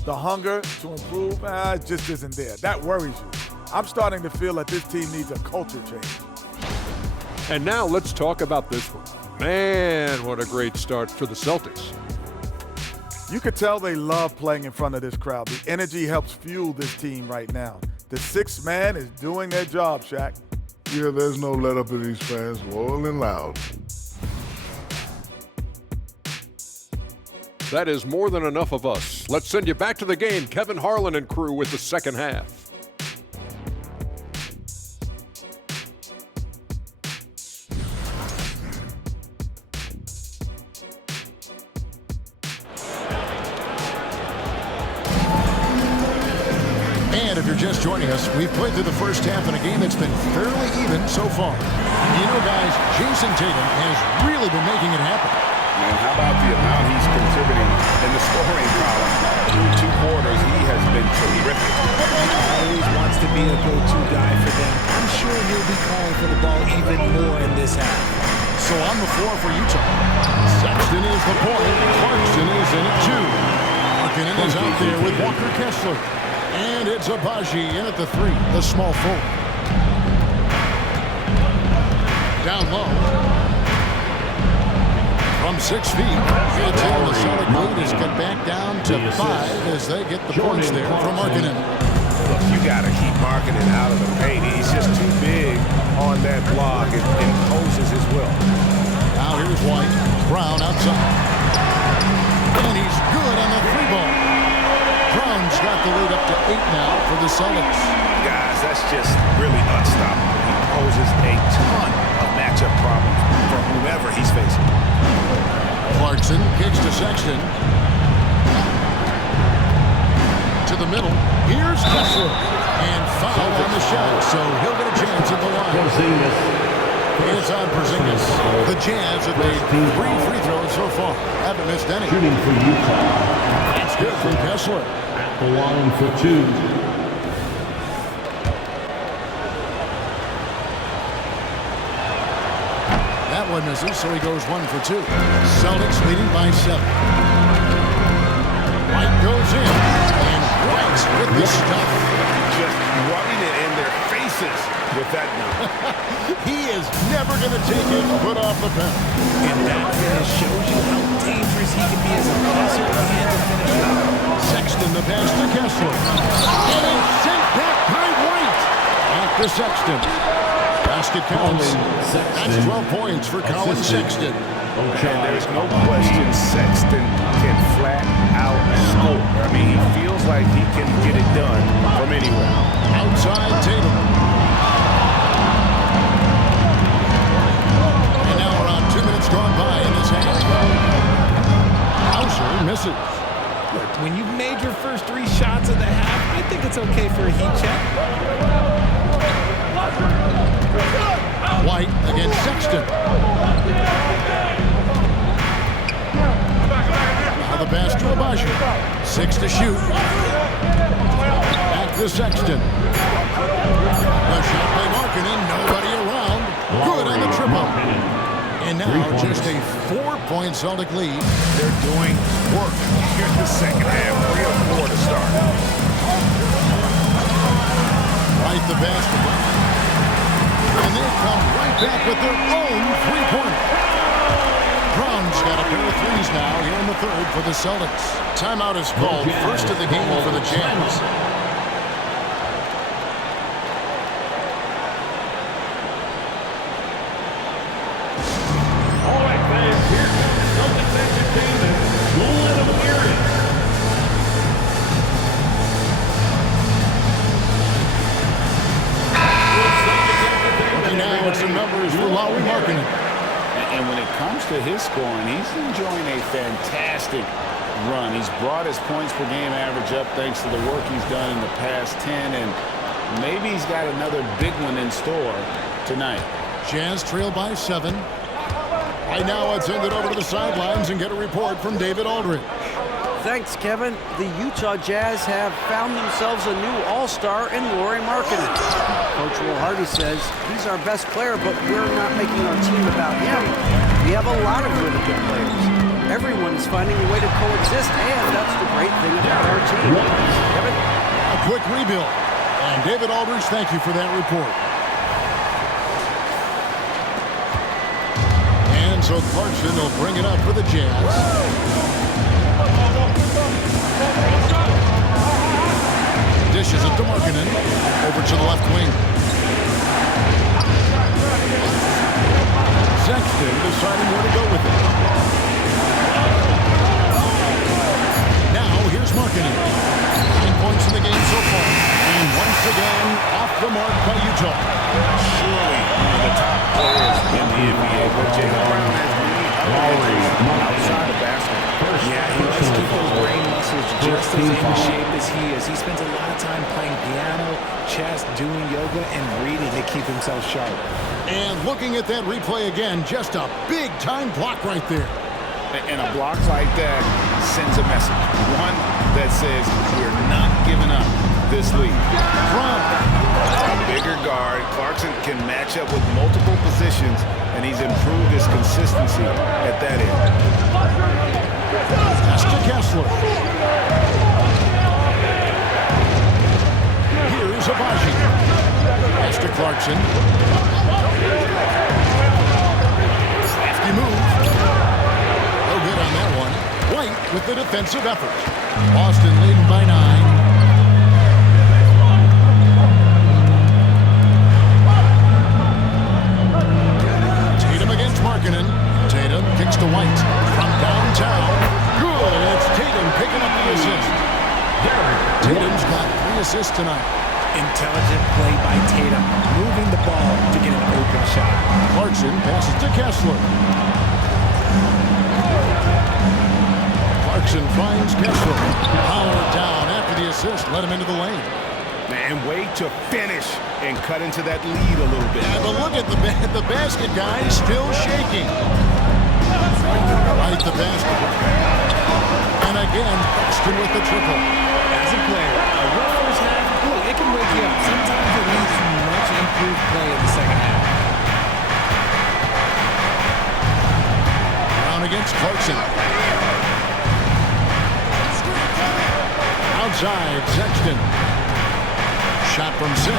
The hunger to improve just isn't there. That worries you. I'm starting to feel that this team needs a culture change. And now let's talk about this one. Man, what a great start for the Celtics. You could tell they love playing in front of this crowd. The energy helps fuel this team right now. The sixth man is doing their job, Shaq. Yeah, there's no let up in these fans, loyal and loud. That is more than enough of us. Let's send you back to the game. Kevin Harlan and crew with the second half. Just joining us, we've played through the first half in a game that's been fairly even so far. You know, guys, Jason Tatum has really been making it happen. And how about the amount he's contributing in the scoring column? Through 2 quarters, he has been terrific. He always wants to be a go-to guy for them. I'm sure he'll be calling for the ball even more in this half. So on the floor for Utah, Sexton is the point. Clarkson is in at 2. Markkanen is out there with Walker Kessler. And it's Agbaji in at the 3, the small forward. Down low. From 6 feet, it's in the solid lead is get back down to 5 as they get the points there from Markkanen. Look, you got to keep Markkanen out of the paint. He's just too big on that block and imposes his will. Now here's White. Brown outside. And he's good on the 3-ball. Brown's got the lead up to 8 now for the Celtics. Guys, that's just really unstoppable. He poses a ton of matchup problems for whomever he's facing. Clarkson kicks to Sexton. To the middle. Here's Kessler. And foul on the shot, so he'll get a chance at the line. It's on Porzingis. The Jazz have made 3 free throws so far. Haven't missed any. Shooting for Utah. That's good from Kessler. At the line for 2. That one misses, so he goes 1 for 2. Celtics leading by 7. White goes in, and White with the stuff. Just rubbing it in their faces with that number. He is never going to take his foot off the pedal. And that finish shows you how dangerous he can be as a passer and a finisher. Sexton the pass to Kessler. And it's sent back by White. Back to Sexton. Pass basket counts. That's 12 points for Colin Sexton. And there's no question Sexton can flat out score. I mean, he feels like he can get it done from anywhere. Outside Tatum. And now around 2 minutes gone by in this half. Hauser misses. Look, when you've made your first 3 shots of the half, I think it's okay for a heat check. White against Sexton. Now the pass to Abaji. 6 to shoot. Back to Sexton. The shot by Markkanen. Nobody around. Good on the triple. And now just a 4-point Celtic lead. They're doing work here in the second half. 3 or 4 to start. Right the basket. And they come right back with their own three-pointer. Brown's got a pair of threes now here in the third for the Celtics. Timeout is called. First of the game for the Jazz. All right, fans, here comes Celtics Entertainment. We'll let them hear it. Looking now at some numbers for Lauri Markkanen. And when it comes to his scoring, he's enjoying a fantastic run. He's brought his points per game average up thanks to the work he's done in the past 10, and maybe he's got another big one in store tonight. Jazz trail by 7. Right now, let's send it over to the sidelines and get a report from David Aldridge. Thanks, Kevin. The Utah Jazz have found themselves a new all-star in Lauri Markkanen. Coach Will Hardy says he's our best player, but we're not making our team about him. We have a lot of really good players. Everyone is finding a way to coexist, and that's the great thing about our team. Kevin? A quick rebuild. And David Aldridge, thank you for that report. And so Clarkson will bring it up for the Jazz. Dishes it to Markkanen. Over to the left wing. Sexton deciding where to go with it. Now here's Markkanen. 9 points in the game so far. And once again, off the mark by Utah. Surely one of the top players in the NBA, but Jaylen Brown has many outside the basket. Yeah, he likes to keep those brain muscles just as in shape as he is. He spends a lot of time playing piano, chess, doing yoga, and reading to keep himself sharp. And looking at that replay again, just a big-time block right there. And a block like that sends a message. One that says we're not giving up this lead. A bigger guard. Clarkson can match up with multiple positions, and he's improved his consistency at that end. Pass to Kessler. Here's Abaji. Pass to Clarkson. Safety move. No good on that one. White with the defensive effort. Boston leading by 9. Tatum against Markkanen. Tatum kicks to White. From downtown. Good. It's Tatum picking up the assist. Tatum's got 3 assists tonight. Intelligent play by Tatum, moving the ball to get an open shot. Clarkson passes to Kessler. Clarkson finds Kessler. Power down after the assist. Let him into the lane. Man, way to finish and cut into that lead a little bit. Yeah, but look at the basket guy still shaking. Right the basket. And again, Buxton with the triple. As a player, a rough first half, look, it can wake you up. Sometimes it leads to much improved play in the second half. Brown against Clarkson. Outside, Sexton. Shot from 6.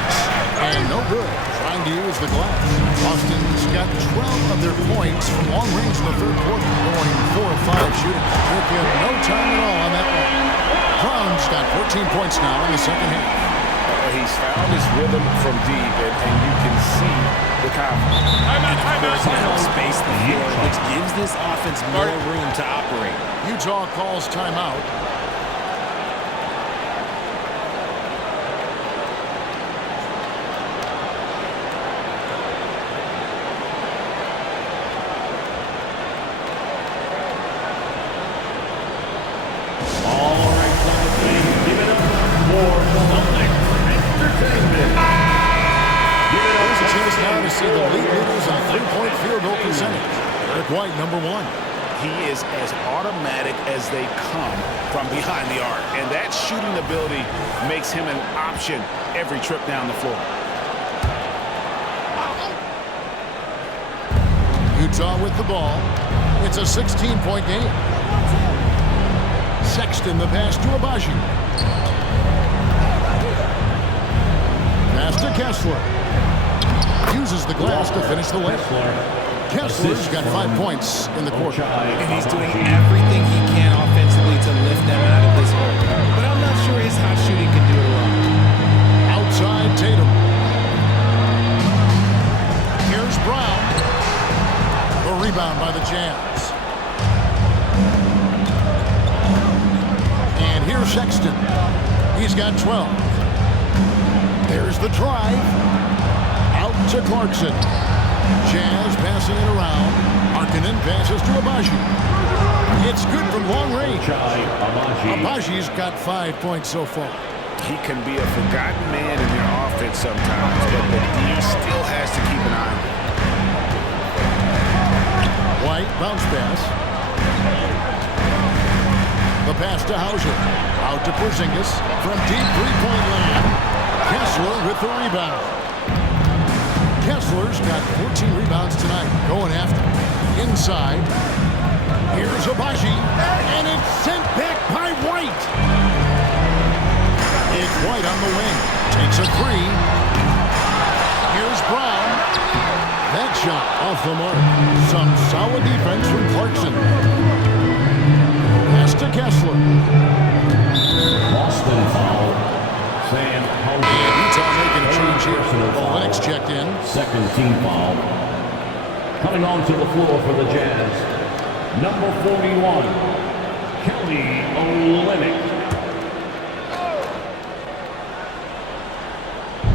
And no good. Trying to use the glass. Boston's got 12 of their points from long range in the third quarter. Going 4 of 5 shooting. Took him no time at all on that one. Brown's got 14 points now in the second half. he's found his rhythm from deep, and you can see the confidence. Space the field, which gives this offense more room to operate. Utah calls timeout. See the league leaders on three-point field goal percentage. Eric White, number one. He is as automatic as they come from behind the arc, and that shooting ability makes him an option every trip down the floor. Utah with the ball. It's a 16-point game. Sexton the pass to Agbaji. Pass to Kessler. Uses the glass to finish the layup. Kessler's got 5 points in the quarter. And he's doing everything he can offensively to lift them out of this hole. But I'm not sure his hot shooting can do it alone. Outside Tatum. Here's Brown. The rebound by the Jazz. And here's Sexton. He's got 12. There's the drive. To Clarkson. Jazz passing it around. Markkanen passes to Agbaji. It's good from long range. Agbaji's got 5 points so far. He can be a forgotten man in their offense sometimes, but the D still has to keep an eye on him. White bounce pass. The pass to Hauser. Out to Porzingis from deep three-point land. Kessler with the rebound. Kessler's got 14 rebounds tonight. Going after inside. Here's Agbaji, and it's sent back by White. It's White on the wing. Takes a three. Here's Brown. That shot off the mark. Some solid defense from Clarkson. Pass to Kessler. Boston foul. Sam Hauser. Utah making a change here. Olenek's checked in. Second team foul. Coming onto the floor for the Jazz, number 41, Kelly Olynyk.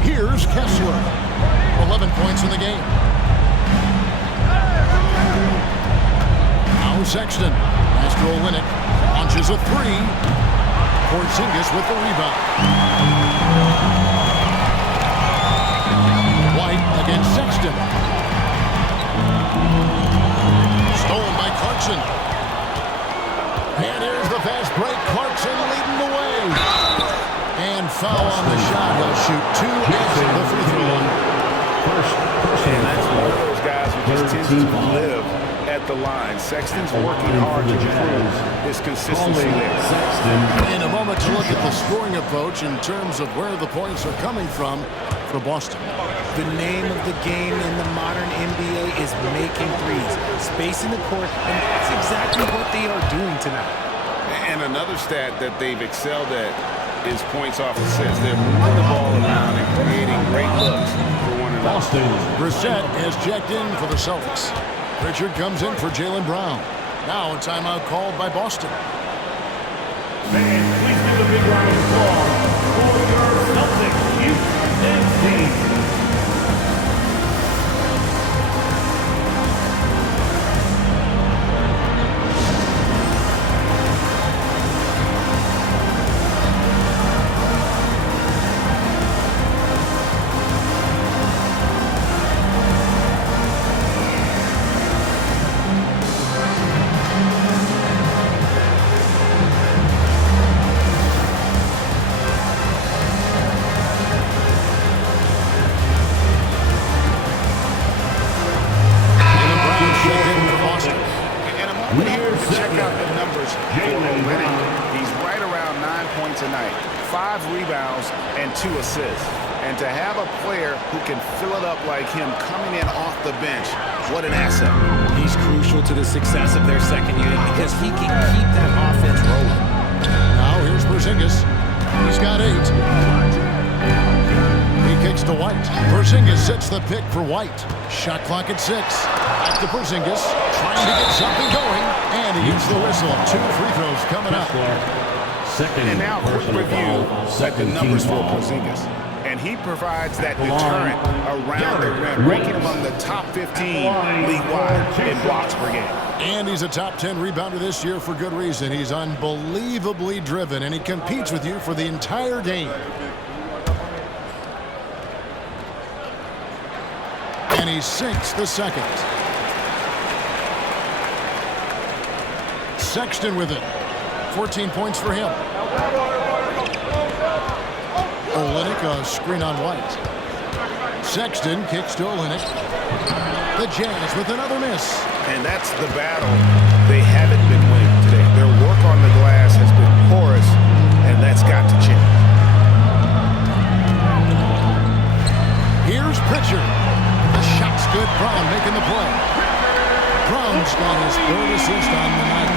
Here's Kessler. 11 points in the game. Now Sexton. Pass to Olynyk. Launches a three. Porzingis with the rebound. White against Sexton. Stolen by Clarkson. And here's the fast break. Clarkson leading the way. And foul on the shot. He'll shoot two after the free throw line. And that's one of those guys who just tends to live at the line. Sexton's working hard to improve his consistency there. In a moment to look at the scoring approach in terms of where the points are coming from for Boston. The name of the game in the modern NBA is making threes, spacing the court, and that's exactly what they are doing tonight. And another stat that they've excelled at is points off assists. They're moving the ball around and creating great looks for one another. Brissett has checked in for the Celtics. Pritchard comes in for Jaylen Brown. Now a timeout called by Boston. Fans, please give a big round of applause for your Celtics Houston team. Check out the numbers for Olynyk. He's right around 9 points a night, 5 rebounds, and 2 assists. And to have a player who can fill it up like him coming in off the bench, what an asset. He's crucial to the success of their second unit because he can keep that offense rolling. Now here's Porzingis. He's got 8. kicks to White. Porzingis sets the pick for White. Shot clock at 6. Back to Porzingis, trying to get something going, and he gets the whistle. 2 free throws coming up. And now a quick review of the numbers for Porzingis. And he provides that deterrent around the rim, ranking among the top 15 league-wide in blocks per game. And he's a top 10 rebounder this year for good reason. He's unbelievably driven, and he competes with you for the entire game. And he sinks the second. Sexton with it. 14 points for him. Olynyk, a screen on White. Sexton kicks to Olynyk. The Jazz with another miss. And that's the battle they haven't been winning today. Their work on the glass has been porous, and that's got to change. Here's Pritchard. The shot's good. Brown making the play. Brown's got his 3rd assist on the night.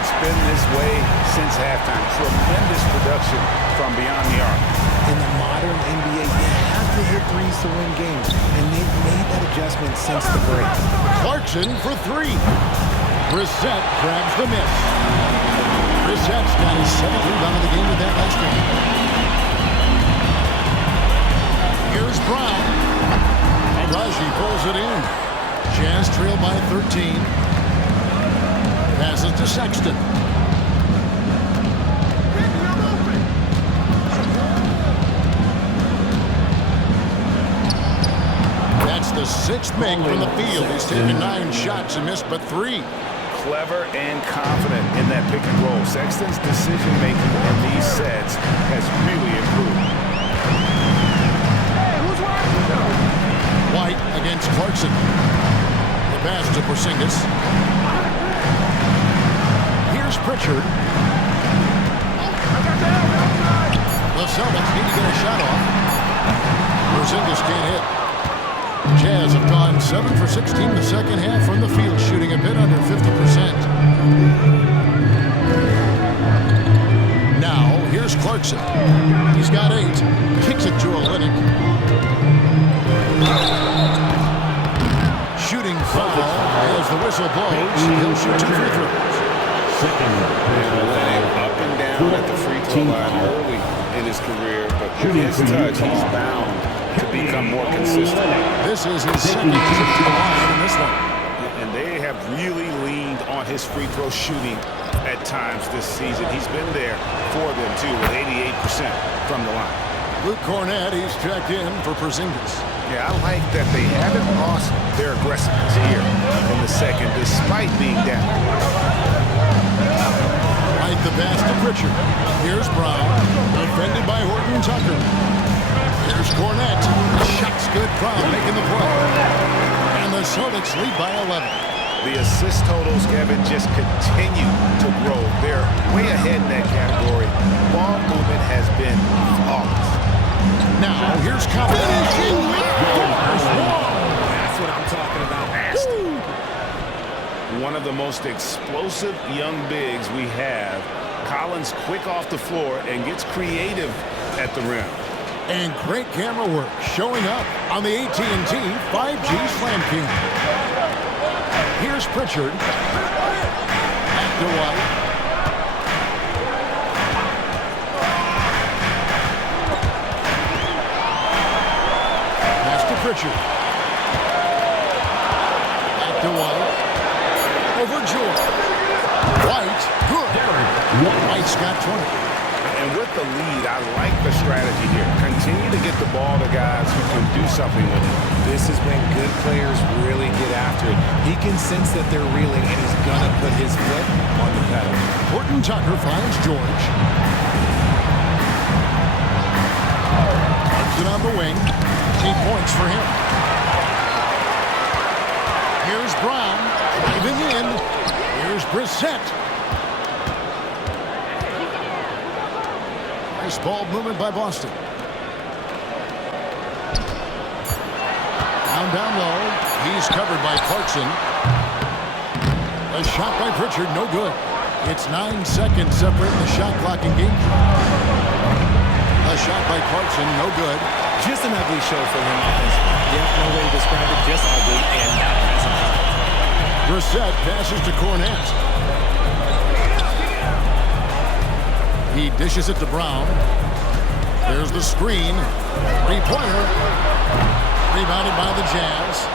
It's been this way since halftime. Tremendous production from beyond the arc. In the modern NBA, you have to hit threes to win games, and they've made that adjustment since the break. Clarkson for 3. Brissett grabs the miss. Brissett's got his 7th rebound of the game with that last game. Here's Brown. Raji pulls it in. Jazz trail by 13. Passes to Sexton. That's the 6th make from the field. He's taken 9 shots and missed but 3. Clever and confident in that pick and roll. Sexton's decision-making in these sets has really improved. White against Clarkson. The pass to Porzingis. Here's Pritchard. The Celtics need to get a shot off. Porzingis can't hit. Jazz have gone 7 for 16 in the second half from the field, shooting a bit under 50%. Now, here's Clarkson. He's got 8. Kicks it to Olynyk. Shooting foul as the whistle blows. He'll shoot 2 free throws. Olynyk up and down at the free throw line early in his career, but with his touch, he's bound to become more consistent. This is his 2nd trip to the line in this one. And they have really leaned on his free throw shooting at times this season. He's been there for them, too, with 88% from the line. Luke Cornett, he's checked in for Porzingis. Yeah, I like that they haven't lost their aggressiveness here in the second, despite being down. Right the pass to Pritchard. Here's Brown, defended by Horton Tucker. Here's Cornett. The shot's good. Brown making the play. And the Celtics lead by 11. The assist totals, Kevin, just continue to grow. They're way ahead in that category. Ball movement has been flawless. Now, here's Collins. That's what I'm talking about. One of the most explosive young bigs we have. Collins quick off the floor and gets creative at the rim. And great camera work showing up on the AT&T 5G Slam King. Here's Pritchard. Back to White. Pass to Pritchard. Back to White. Over George. White, good. White's got 20. And with the lead, I like the strategy here. Continue to get the ball to guys who can do something with it. This is when good players really get after it. He can sense that they're reeling, and he's going to put his foot on the pedal. Horton Tucker finds George. Hudson on the wing. 8 points for him. Here's Brown. Driving in. Here's Brissett. Nice ball movement by Boston. Down low. He's covered by Clarkson. A shot by Pritchard, no good. It's 9 seconds separating the shot clock and game. A A shot by Clarkson, no good. Just an ugly show for him offensively. Yep, no way to describe it, just ugly and not present. Brissett passes to Cornette. He dishes it to Brown. There's the screen. Three-pointer. Rebounded by the Jazz.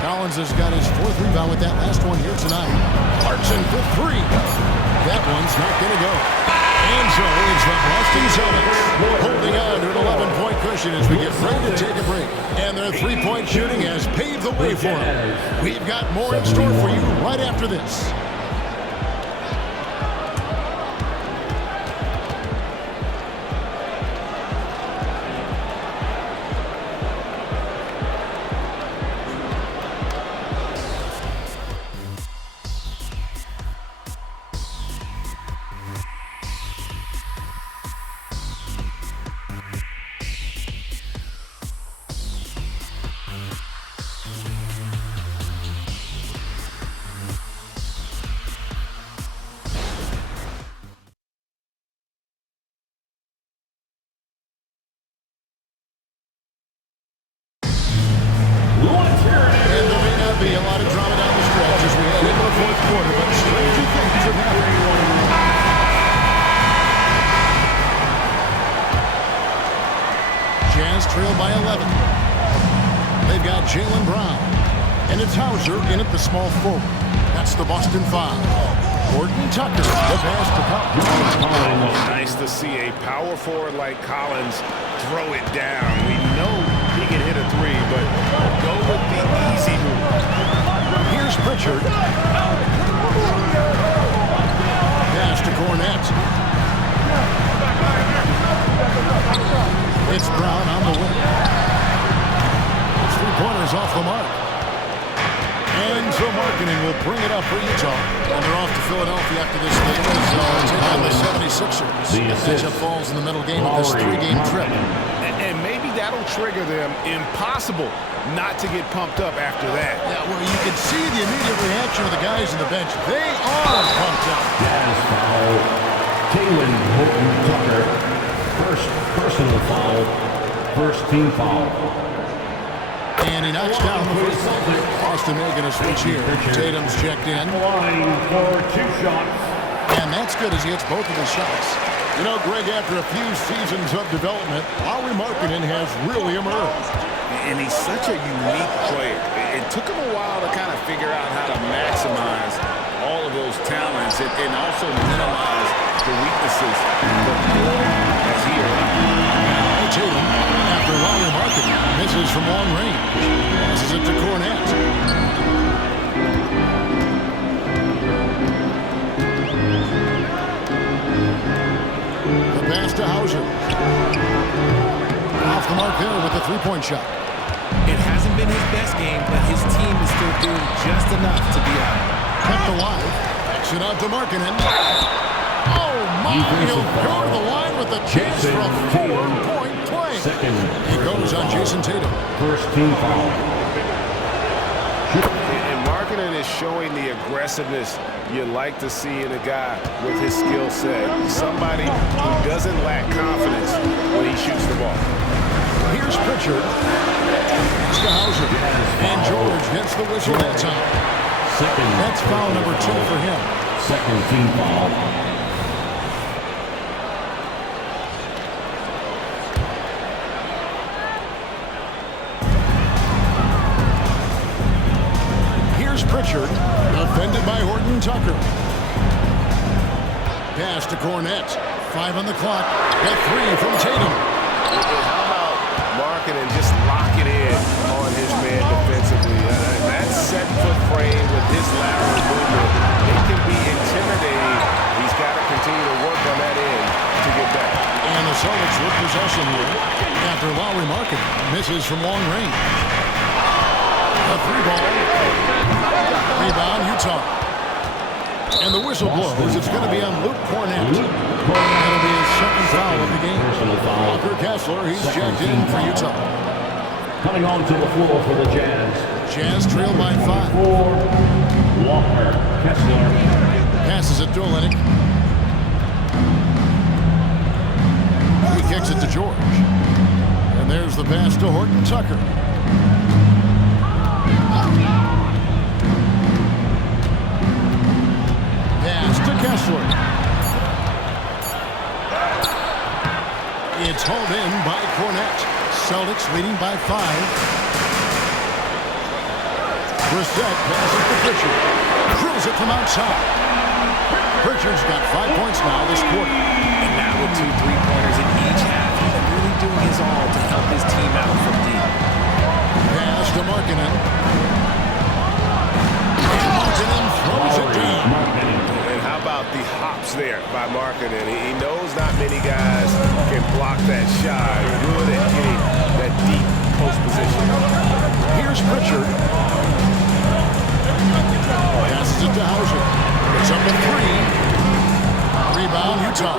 Collins has got his 4th rebound with that last one here tonight. Clarkson for 3. That one's not going to go. And so it's the Boston Celtics holding on to an 11-point cushion as we get ready to take a break. And their three-point shooting has paved the way for them. We've got more in store for you right after this. Be a lot of drama down the stretch as we head into the 4th quarter, but stranger things have happened. Jazz trail by 11. They've got Jaylen Brown, and it's Hauser in at the small forward. That's the Boston 5. Horton Tucker, the pass to Collins. Nice to see a power forward like Collins throw it down. We know he can hit a 3, but go with the easy move. Here's Pritchard. Pass to Cornette. It's Brown on the wing. It's 3-pointers off the mark. And so Markkanen will bring it up for Utah. And they're off to Philadelphia after this game as take on the 76ers. The matchup falls in the middle game of this 3-game trip. And maybe that'll trigger them. Impossible not to get pumped up after that. Yeah, well, you can see the immediate reaction of the guys on the bench. They are pumped up. Jazz foul. Talen Horton-Tucker. First personal foul. First team foul. And he knocks down the first. Boston making a switch here. Tatum's checked in. Line for 2 shots. And that's good as he hits both of his shots. You know, Greg, after a few seasons of development, Lauri Markkanen has really emerged. And he's such a unique player. It took him a while to kind of figure out how to maximize all of those talents and also minimize the weaknesses. But as he Now Tatum, after Lauri Markkanen misses from long range, passes it to Cornette. The pass to Hauser. Off the mark there with a 3-point shot. It hasn't been his best game, but his team is still doing just enough to be out. Kept alive. Exit out to Markkanen. Oh, my! He'll go to the line with a chance for a 4-point play. It goes on Jason Tatum. First team foul. And Markkanen is showing the aggressiveness you like to see in a guy with his skill set. Somebody who doesn't lack confidence when he shoots the ball. Here's Pritchard. It's to Hauser. And George gets the whistle that time. That's foul number 2 for him. Second team foul. Here's Pritchard, defended by Horton Tucker. Pass to Cornette. 5 on the clock. A 3 from Tatum. How about Markkanen just locking in on his man defensively? That 7-foot frame with his lateral movement, it can be intimidating. He's got to continue to work on that end to get back. And the Celtics with possession here after Lauri Markkanen misses from long range. A 3-ball. Rebound, Utah. And the whistle blows. It's going to be on Luke Cornette. That'll be his second foul of the game. Walker Kessler, he's checked in for Utah. Coming onto the floor for the Jazz. Jazz trail by 5. Walker Kessler. Passes it to Olynyk. kicks it to George. And there's the pass to Horton Tucker. Pass to Kessler. It's hauled in by Cornette. Celtics leading by 5. Brissett passes to Pritchard. Drills it from outside. Pritchard's got 5 points now this quarter. And now with 2 3-pointers in each half, he's really doing his all to help his team out from deep. Pass to Markkanen. Markkanen throws it down. And how about the hops there by Markkanen? He knows not many guys can block that shot. Good at getting that deep post position. Here's Pritchard. Passes it to Hauser. It's up to 3. Rebound, Utah.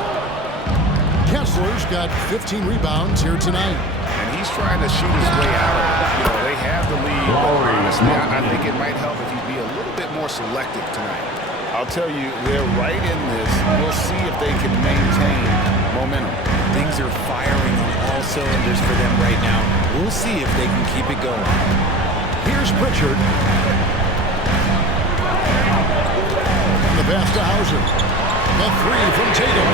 Kessler's got 15 rebounds here tonight. And he's trying to shoot his way out of it. You know, they have the lead, but honestly, I think it might help if he'd be a little bit more selective tonight. I'll tell you, they're right in this. We'll see if they can maintain momentum. Things are firing on all cylinders for them right now. We'll see if they can keep it going. Here's Pritchard. The pass to Hauser. The 3 from Tatum.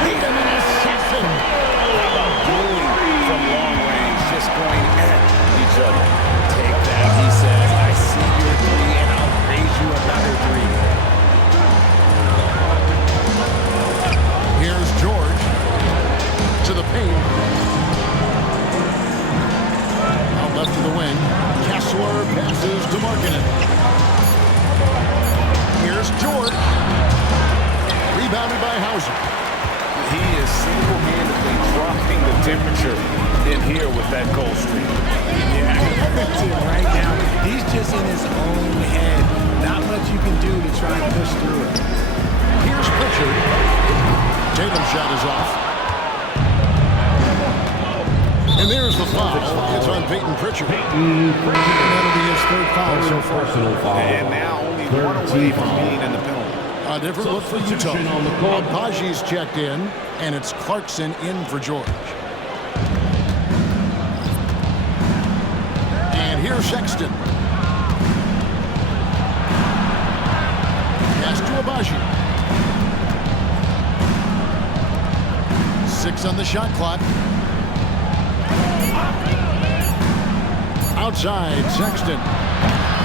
Tatum and assassin. How about dueling from long range, just going at each other? Take that, he says. I see your 3, and I'll raise you another 3. Here's George to the paint. Out left to the wing. Kessler passes to Markkanen. Here's George. Rebounded by Hauser. He is single-handedly dropping the temperature in here with that goal streak. Yeah, right now, he's just in his own head. Not much you can do to try and push through it. Here's Pritchard. Tatum's shot is off. And there's the foul. It's on Peyton Pritchard. That'll be his 3rd foul so far. And now only 1 away from being in the penalty. A different look for Utah. Agbaji's checked in, and it's Clarkson in for George. And here's Sexton. Pass to Agbaji. 6 on the shot clock. Outside, Sexton.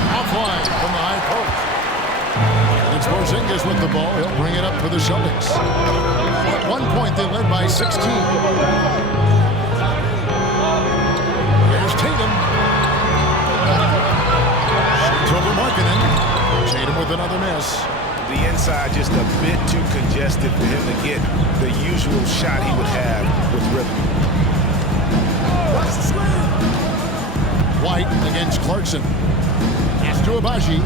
Offline from the high post. It's Porzingis with the ball. He'll bring it up for the Celtics. At 1 point, they led by 16. There's Tatum. Shoots over Markkanen. Tatum with another miss. The inside just a bit too congested for him to get the usual shot he would have with rhythm. White against Clarkson. Pass to Agbaji.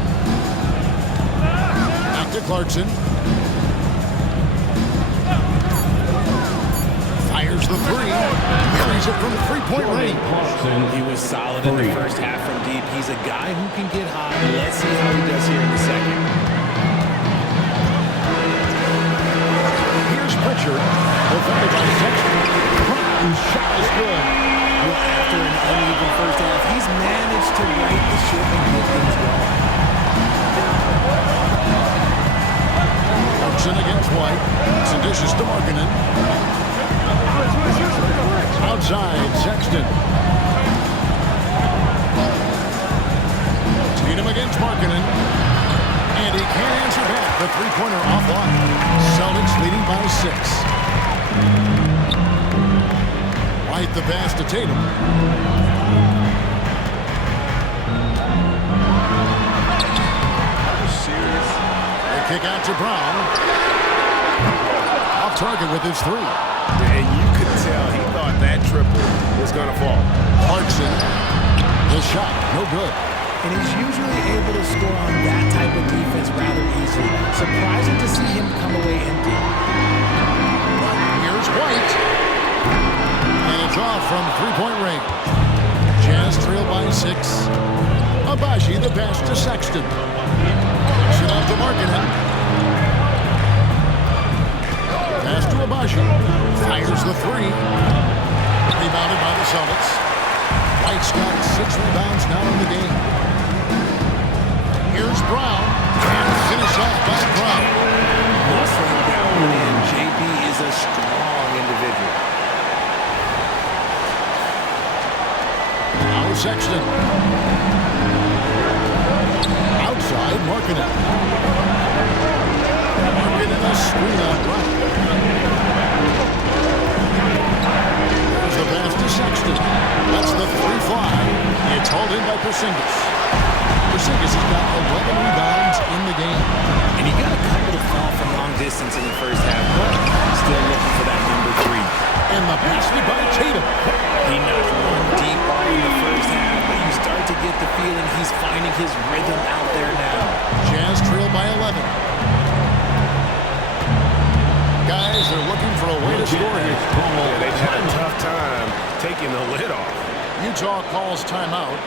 Back to Clarkson. Fires the 3. Carries it from 3-point range. He was solid in the first half from deep. He's a guy who can get hot. Let's see how he does here in the second. Here's Pritchard. Defended by Sexton. Brown's shot is good. Well, after an uneven first half, he's managed to right the ship and get things going. Clarkson against White. It's a dishes to Markkanen. Outside, Sexton. Tatum against Markkanen. And he can't answer back. The 3-pointer offline. Celtics leading by 6. White the pass to Tatum. They kick out to Brown. Off target with his 3. And you could tell he thought that triple was going to fall. Clarkson. The shot, no good. And he's usually able to score on that type of defense rather easily. Surprising to see him come away empty. Here's White. And it's off from 3-point range. Jazz trail by 6. Agbaji the pass to Sexton. Pass it out to Markkanen. Pass to Abaji. Fires the three. Rebounded by the Celtics. White's got 6 rebounds now in the game. Here's Brown. And finish off by Brown. Hustling down in. JB is a strong individual. Now Sexton. Outside, Markkanen. Markkanen a screen on Brown. There's the pass to Sexton. That's the 3-fly. It's hauled in by Porzingis. Porzingis has got 11 rebounds in the game. And he got a couple to fall from long distance in the first half, but still looking for that number 3. And the basket by Tatum. He knocked one deep ball in the first half, but you start to get the feeling he's finding his rhythm out there now. Jazz trail by 11. Guys are looking for a way to score here. Yeah, they've had a tough time taking the lid off. Utah calls timeout.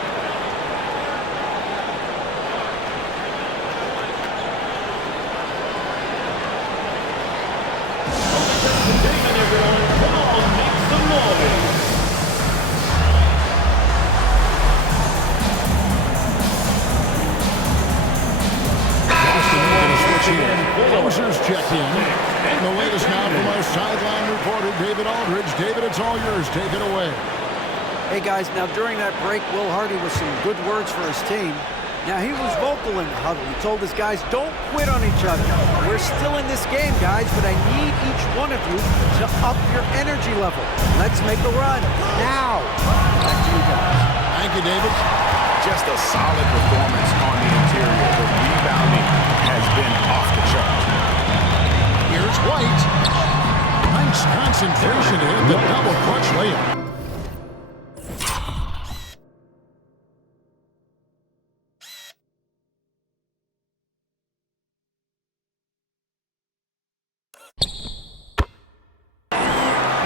Closers check in. And the latest now from our sideline reporter, David Aldridge. David, it's all yours. Take it away. Hey, guys, now during that break, Will Hardy with some good words for his team. Now, he was vocal in the huddle. He told his guys, don't quit on each other. We're still in this game, guys, but I need each one of you to up your energy level. Let's make a run now. Back to you guys. Thank you, David. Just a solid performance on the interior. The rebounding has been off the chart. Here's White. Nice concentration to hit the double clutch layup.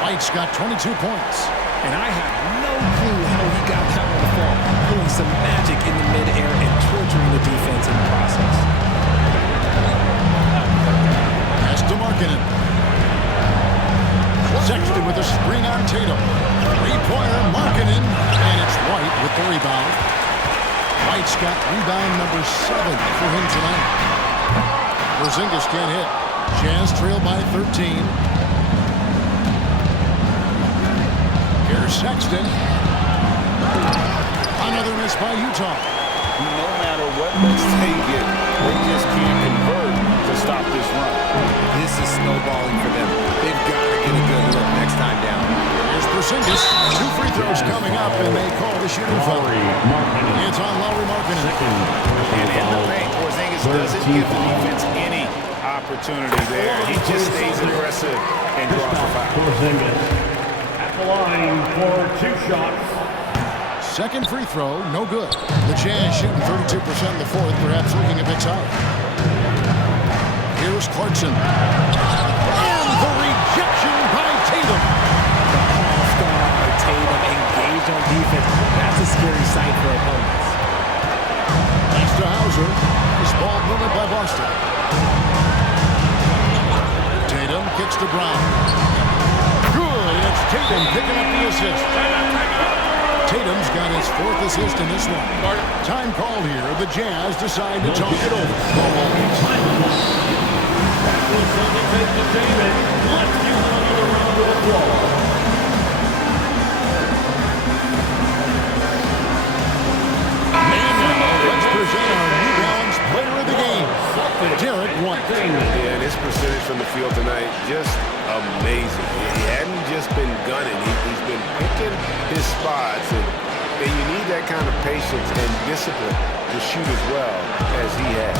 White's got 22 points. And I have no clue how he got that one to fall. Pulling some magic in the midair and torturing the defense in the process. Pass to Markkanen. Sexton with a screen on Tatum. Three-pointer, Markkanen, and it's White with the rebound. White's got rebound number 7 for him tonight. Porzingis can't hit. Jazz trail by 13. Here's Sexton. Another miss by Utah. No matter what looks they get, they just can't convert to stop this run. This is snowballing for them. They've got to get a good look next time down. Here's Porzingis. 2 free throws coming up, and they call the shooting foul. It's on Lauri Markkanen. And in the paint, Porzingis doesn't give the defense any opportunity there. He just stays aggressive and draws the foul. Porzingis at the line for 2 shots. Second free throw, no good. The Jazz shooting 32% in the fourth, perhaps looking a bit tired. Here's Clarkson. And the rejection by Tatum. All-star Tatum engaged on defense. That's a scary sight for opponents. Pass to Hauser. This ball moved by Boston. Tatum kicks to Brown. Good, and it's Tatum picking up the assist. Tatum's got his 4th assist in this one. Time called here. The Jazz decide to talk it over. That was Celtics entertainment. Let's give them another round of applause. And now let's present our New Balance player of the game, Derek White. Yeah, his percentage from the field tonight, just amazing. He hadn't just been gunning. He's been picking his spots, and you need that kind of patience and discipline to shoot as well as he has.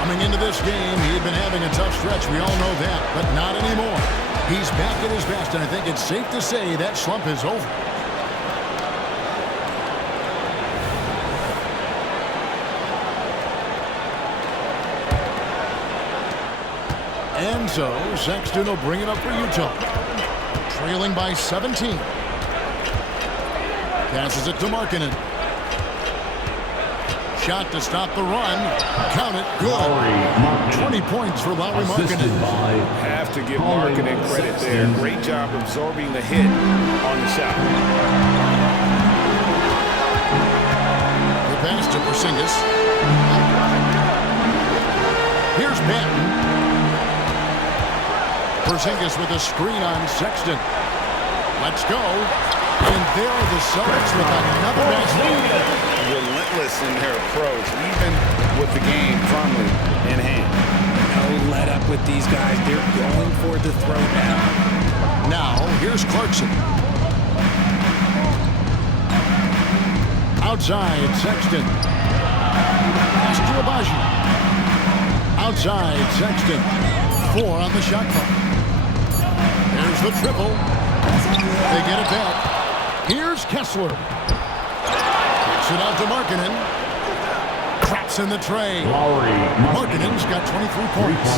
Coming into this game, he had been having a tough stretch. We all know that, but not anymore. He's back at his best, and I think it's safe to say that slump is over. And so, Sexton will bring it up for Utah. Trailing by 17. Passes it to Markkanen. shot to stop the run. Count it. Good. 20 points for Lauri Assisted Markkanen. by Have to give Markkanen credit there. Great job absorbing the hit on the shot. The pass to Porzingis. Here's Banton. Porzingis with a screen on Sexton. Let's go. And there are the Celtics with another basket. Relentless in their approach, even with the game firmly in hand. No let up with these guys. They're going for the throwdown. Now, here's Clarkson. Outside, Sexton. Pass to Agbaji. Outside, Sexton. 4 on the shot clock. There's the triple. They get it back. Here's Kessler. Kicks it out to Markkanen. Traps in the tray. Markkanen's got 23 points.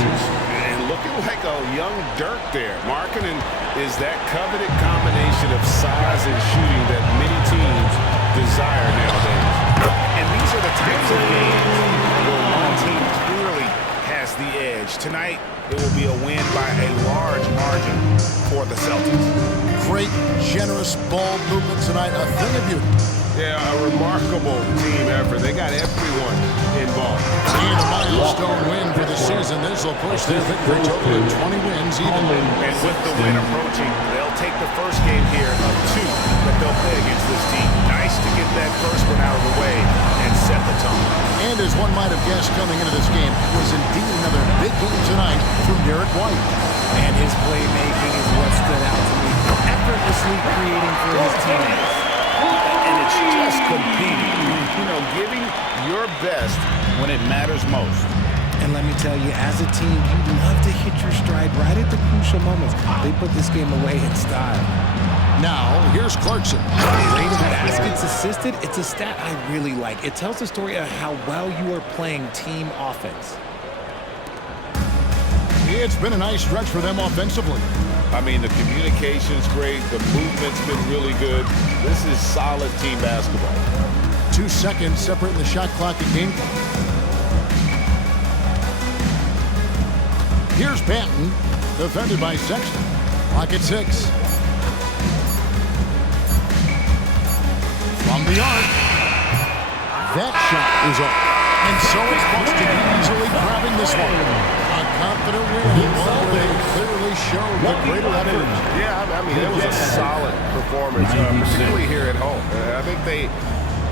And looking like a young Dirk there. Markkanen is that coveted combination of size and shooting that many teams desire nowadays. And these are the types of games where one team clearly has the edge. Tonight, it will be a win by a large margin for the Celtics. Great, generous ball movement tonight. A thing of beauty. Yeah, a remarkable team effort. They got everyone involved. And a milestone win for the season. This will push their victory total to 20 wins even. And with the win approaching, they'll take the first game here of 2 that they'll play against this team. Nice to get that first one out of the way and set the tone. And as one might have guessed coming into this game, it was indeed another big game tonight from Derek White. And his playmaking is what stood out to me. Effortlessly creating for his teammates. And it's just competing. You know, giving your best when it matters most. And let me tell you, as a team, you love to hit your stride right at the crucial moments. They put this game away in style. Now, here's Clarkson. Rate of baskets assisted, it's a stat I really like. It tells the story of how well you are playing team offense. It's been a nice stretch for them offensively. I mean, the communication's great. The movement's been really good. This is solid team basketball. 2 seconds separating the shot clock and game clock. Here's Banton, defended by Sexton. Clock at 6. From the arc. That shot is up. And so is Boston easily grabbing this one. A confident win, one where they clearly showed the greater effort. Yeah, I mean, it was a solid performance, particularly here at home. I think they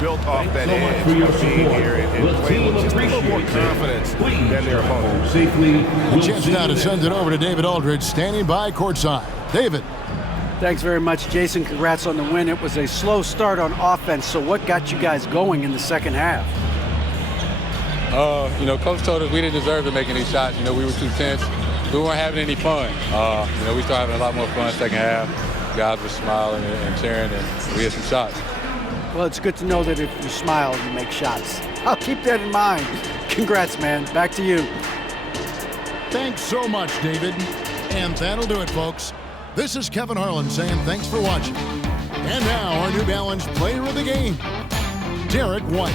built off that edge of being here and playing with just a little more confidence than their opponents. A chance now to send it over to David Aldridge, standing by courtside. David. Thanks very much, Jason. Congrats on the win. It was a slow start on offense, so what got you guys going in the second half? You know, Coach told us we didn't deserve to make any shots. You know, we were too tense. We weren't having any fun. You know, we started having a lot more fun second half. Guys were smiling and cheering, and we had some shots. Well, it's good to know that if you smile, you make shots. I'll keep that in mind. Congrats, man. Back to you. Thanks so much, David. And that'll do it, folks. This is Kevin Harlan saying thanks for watching. And now our New Balance player of the game, Derek White.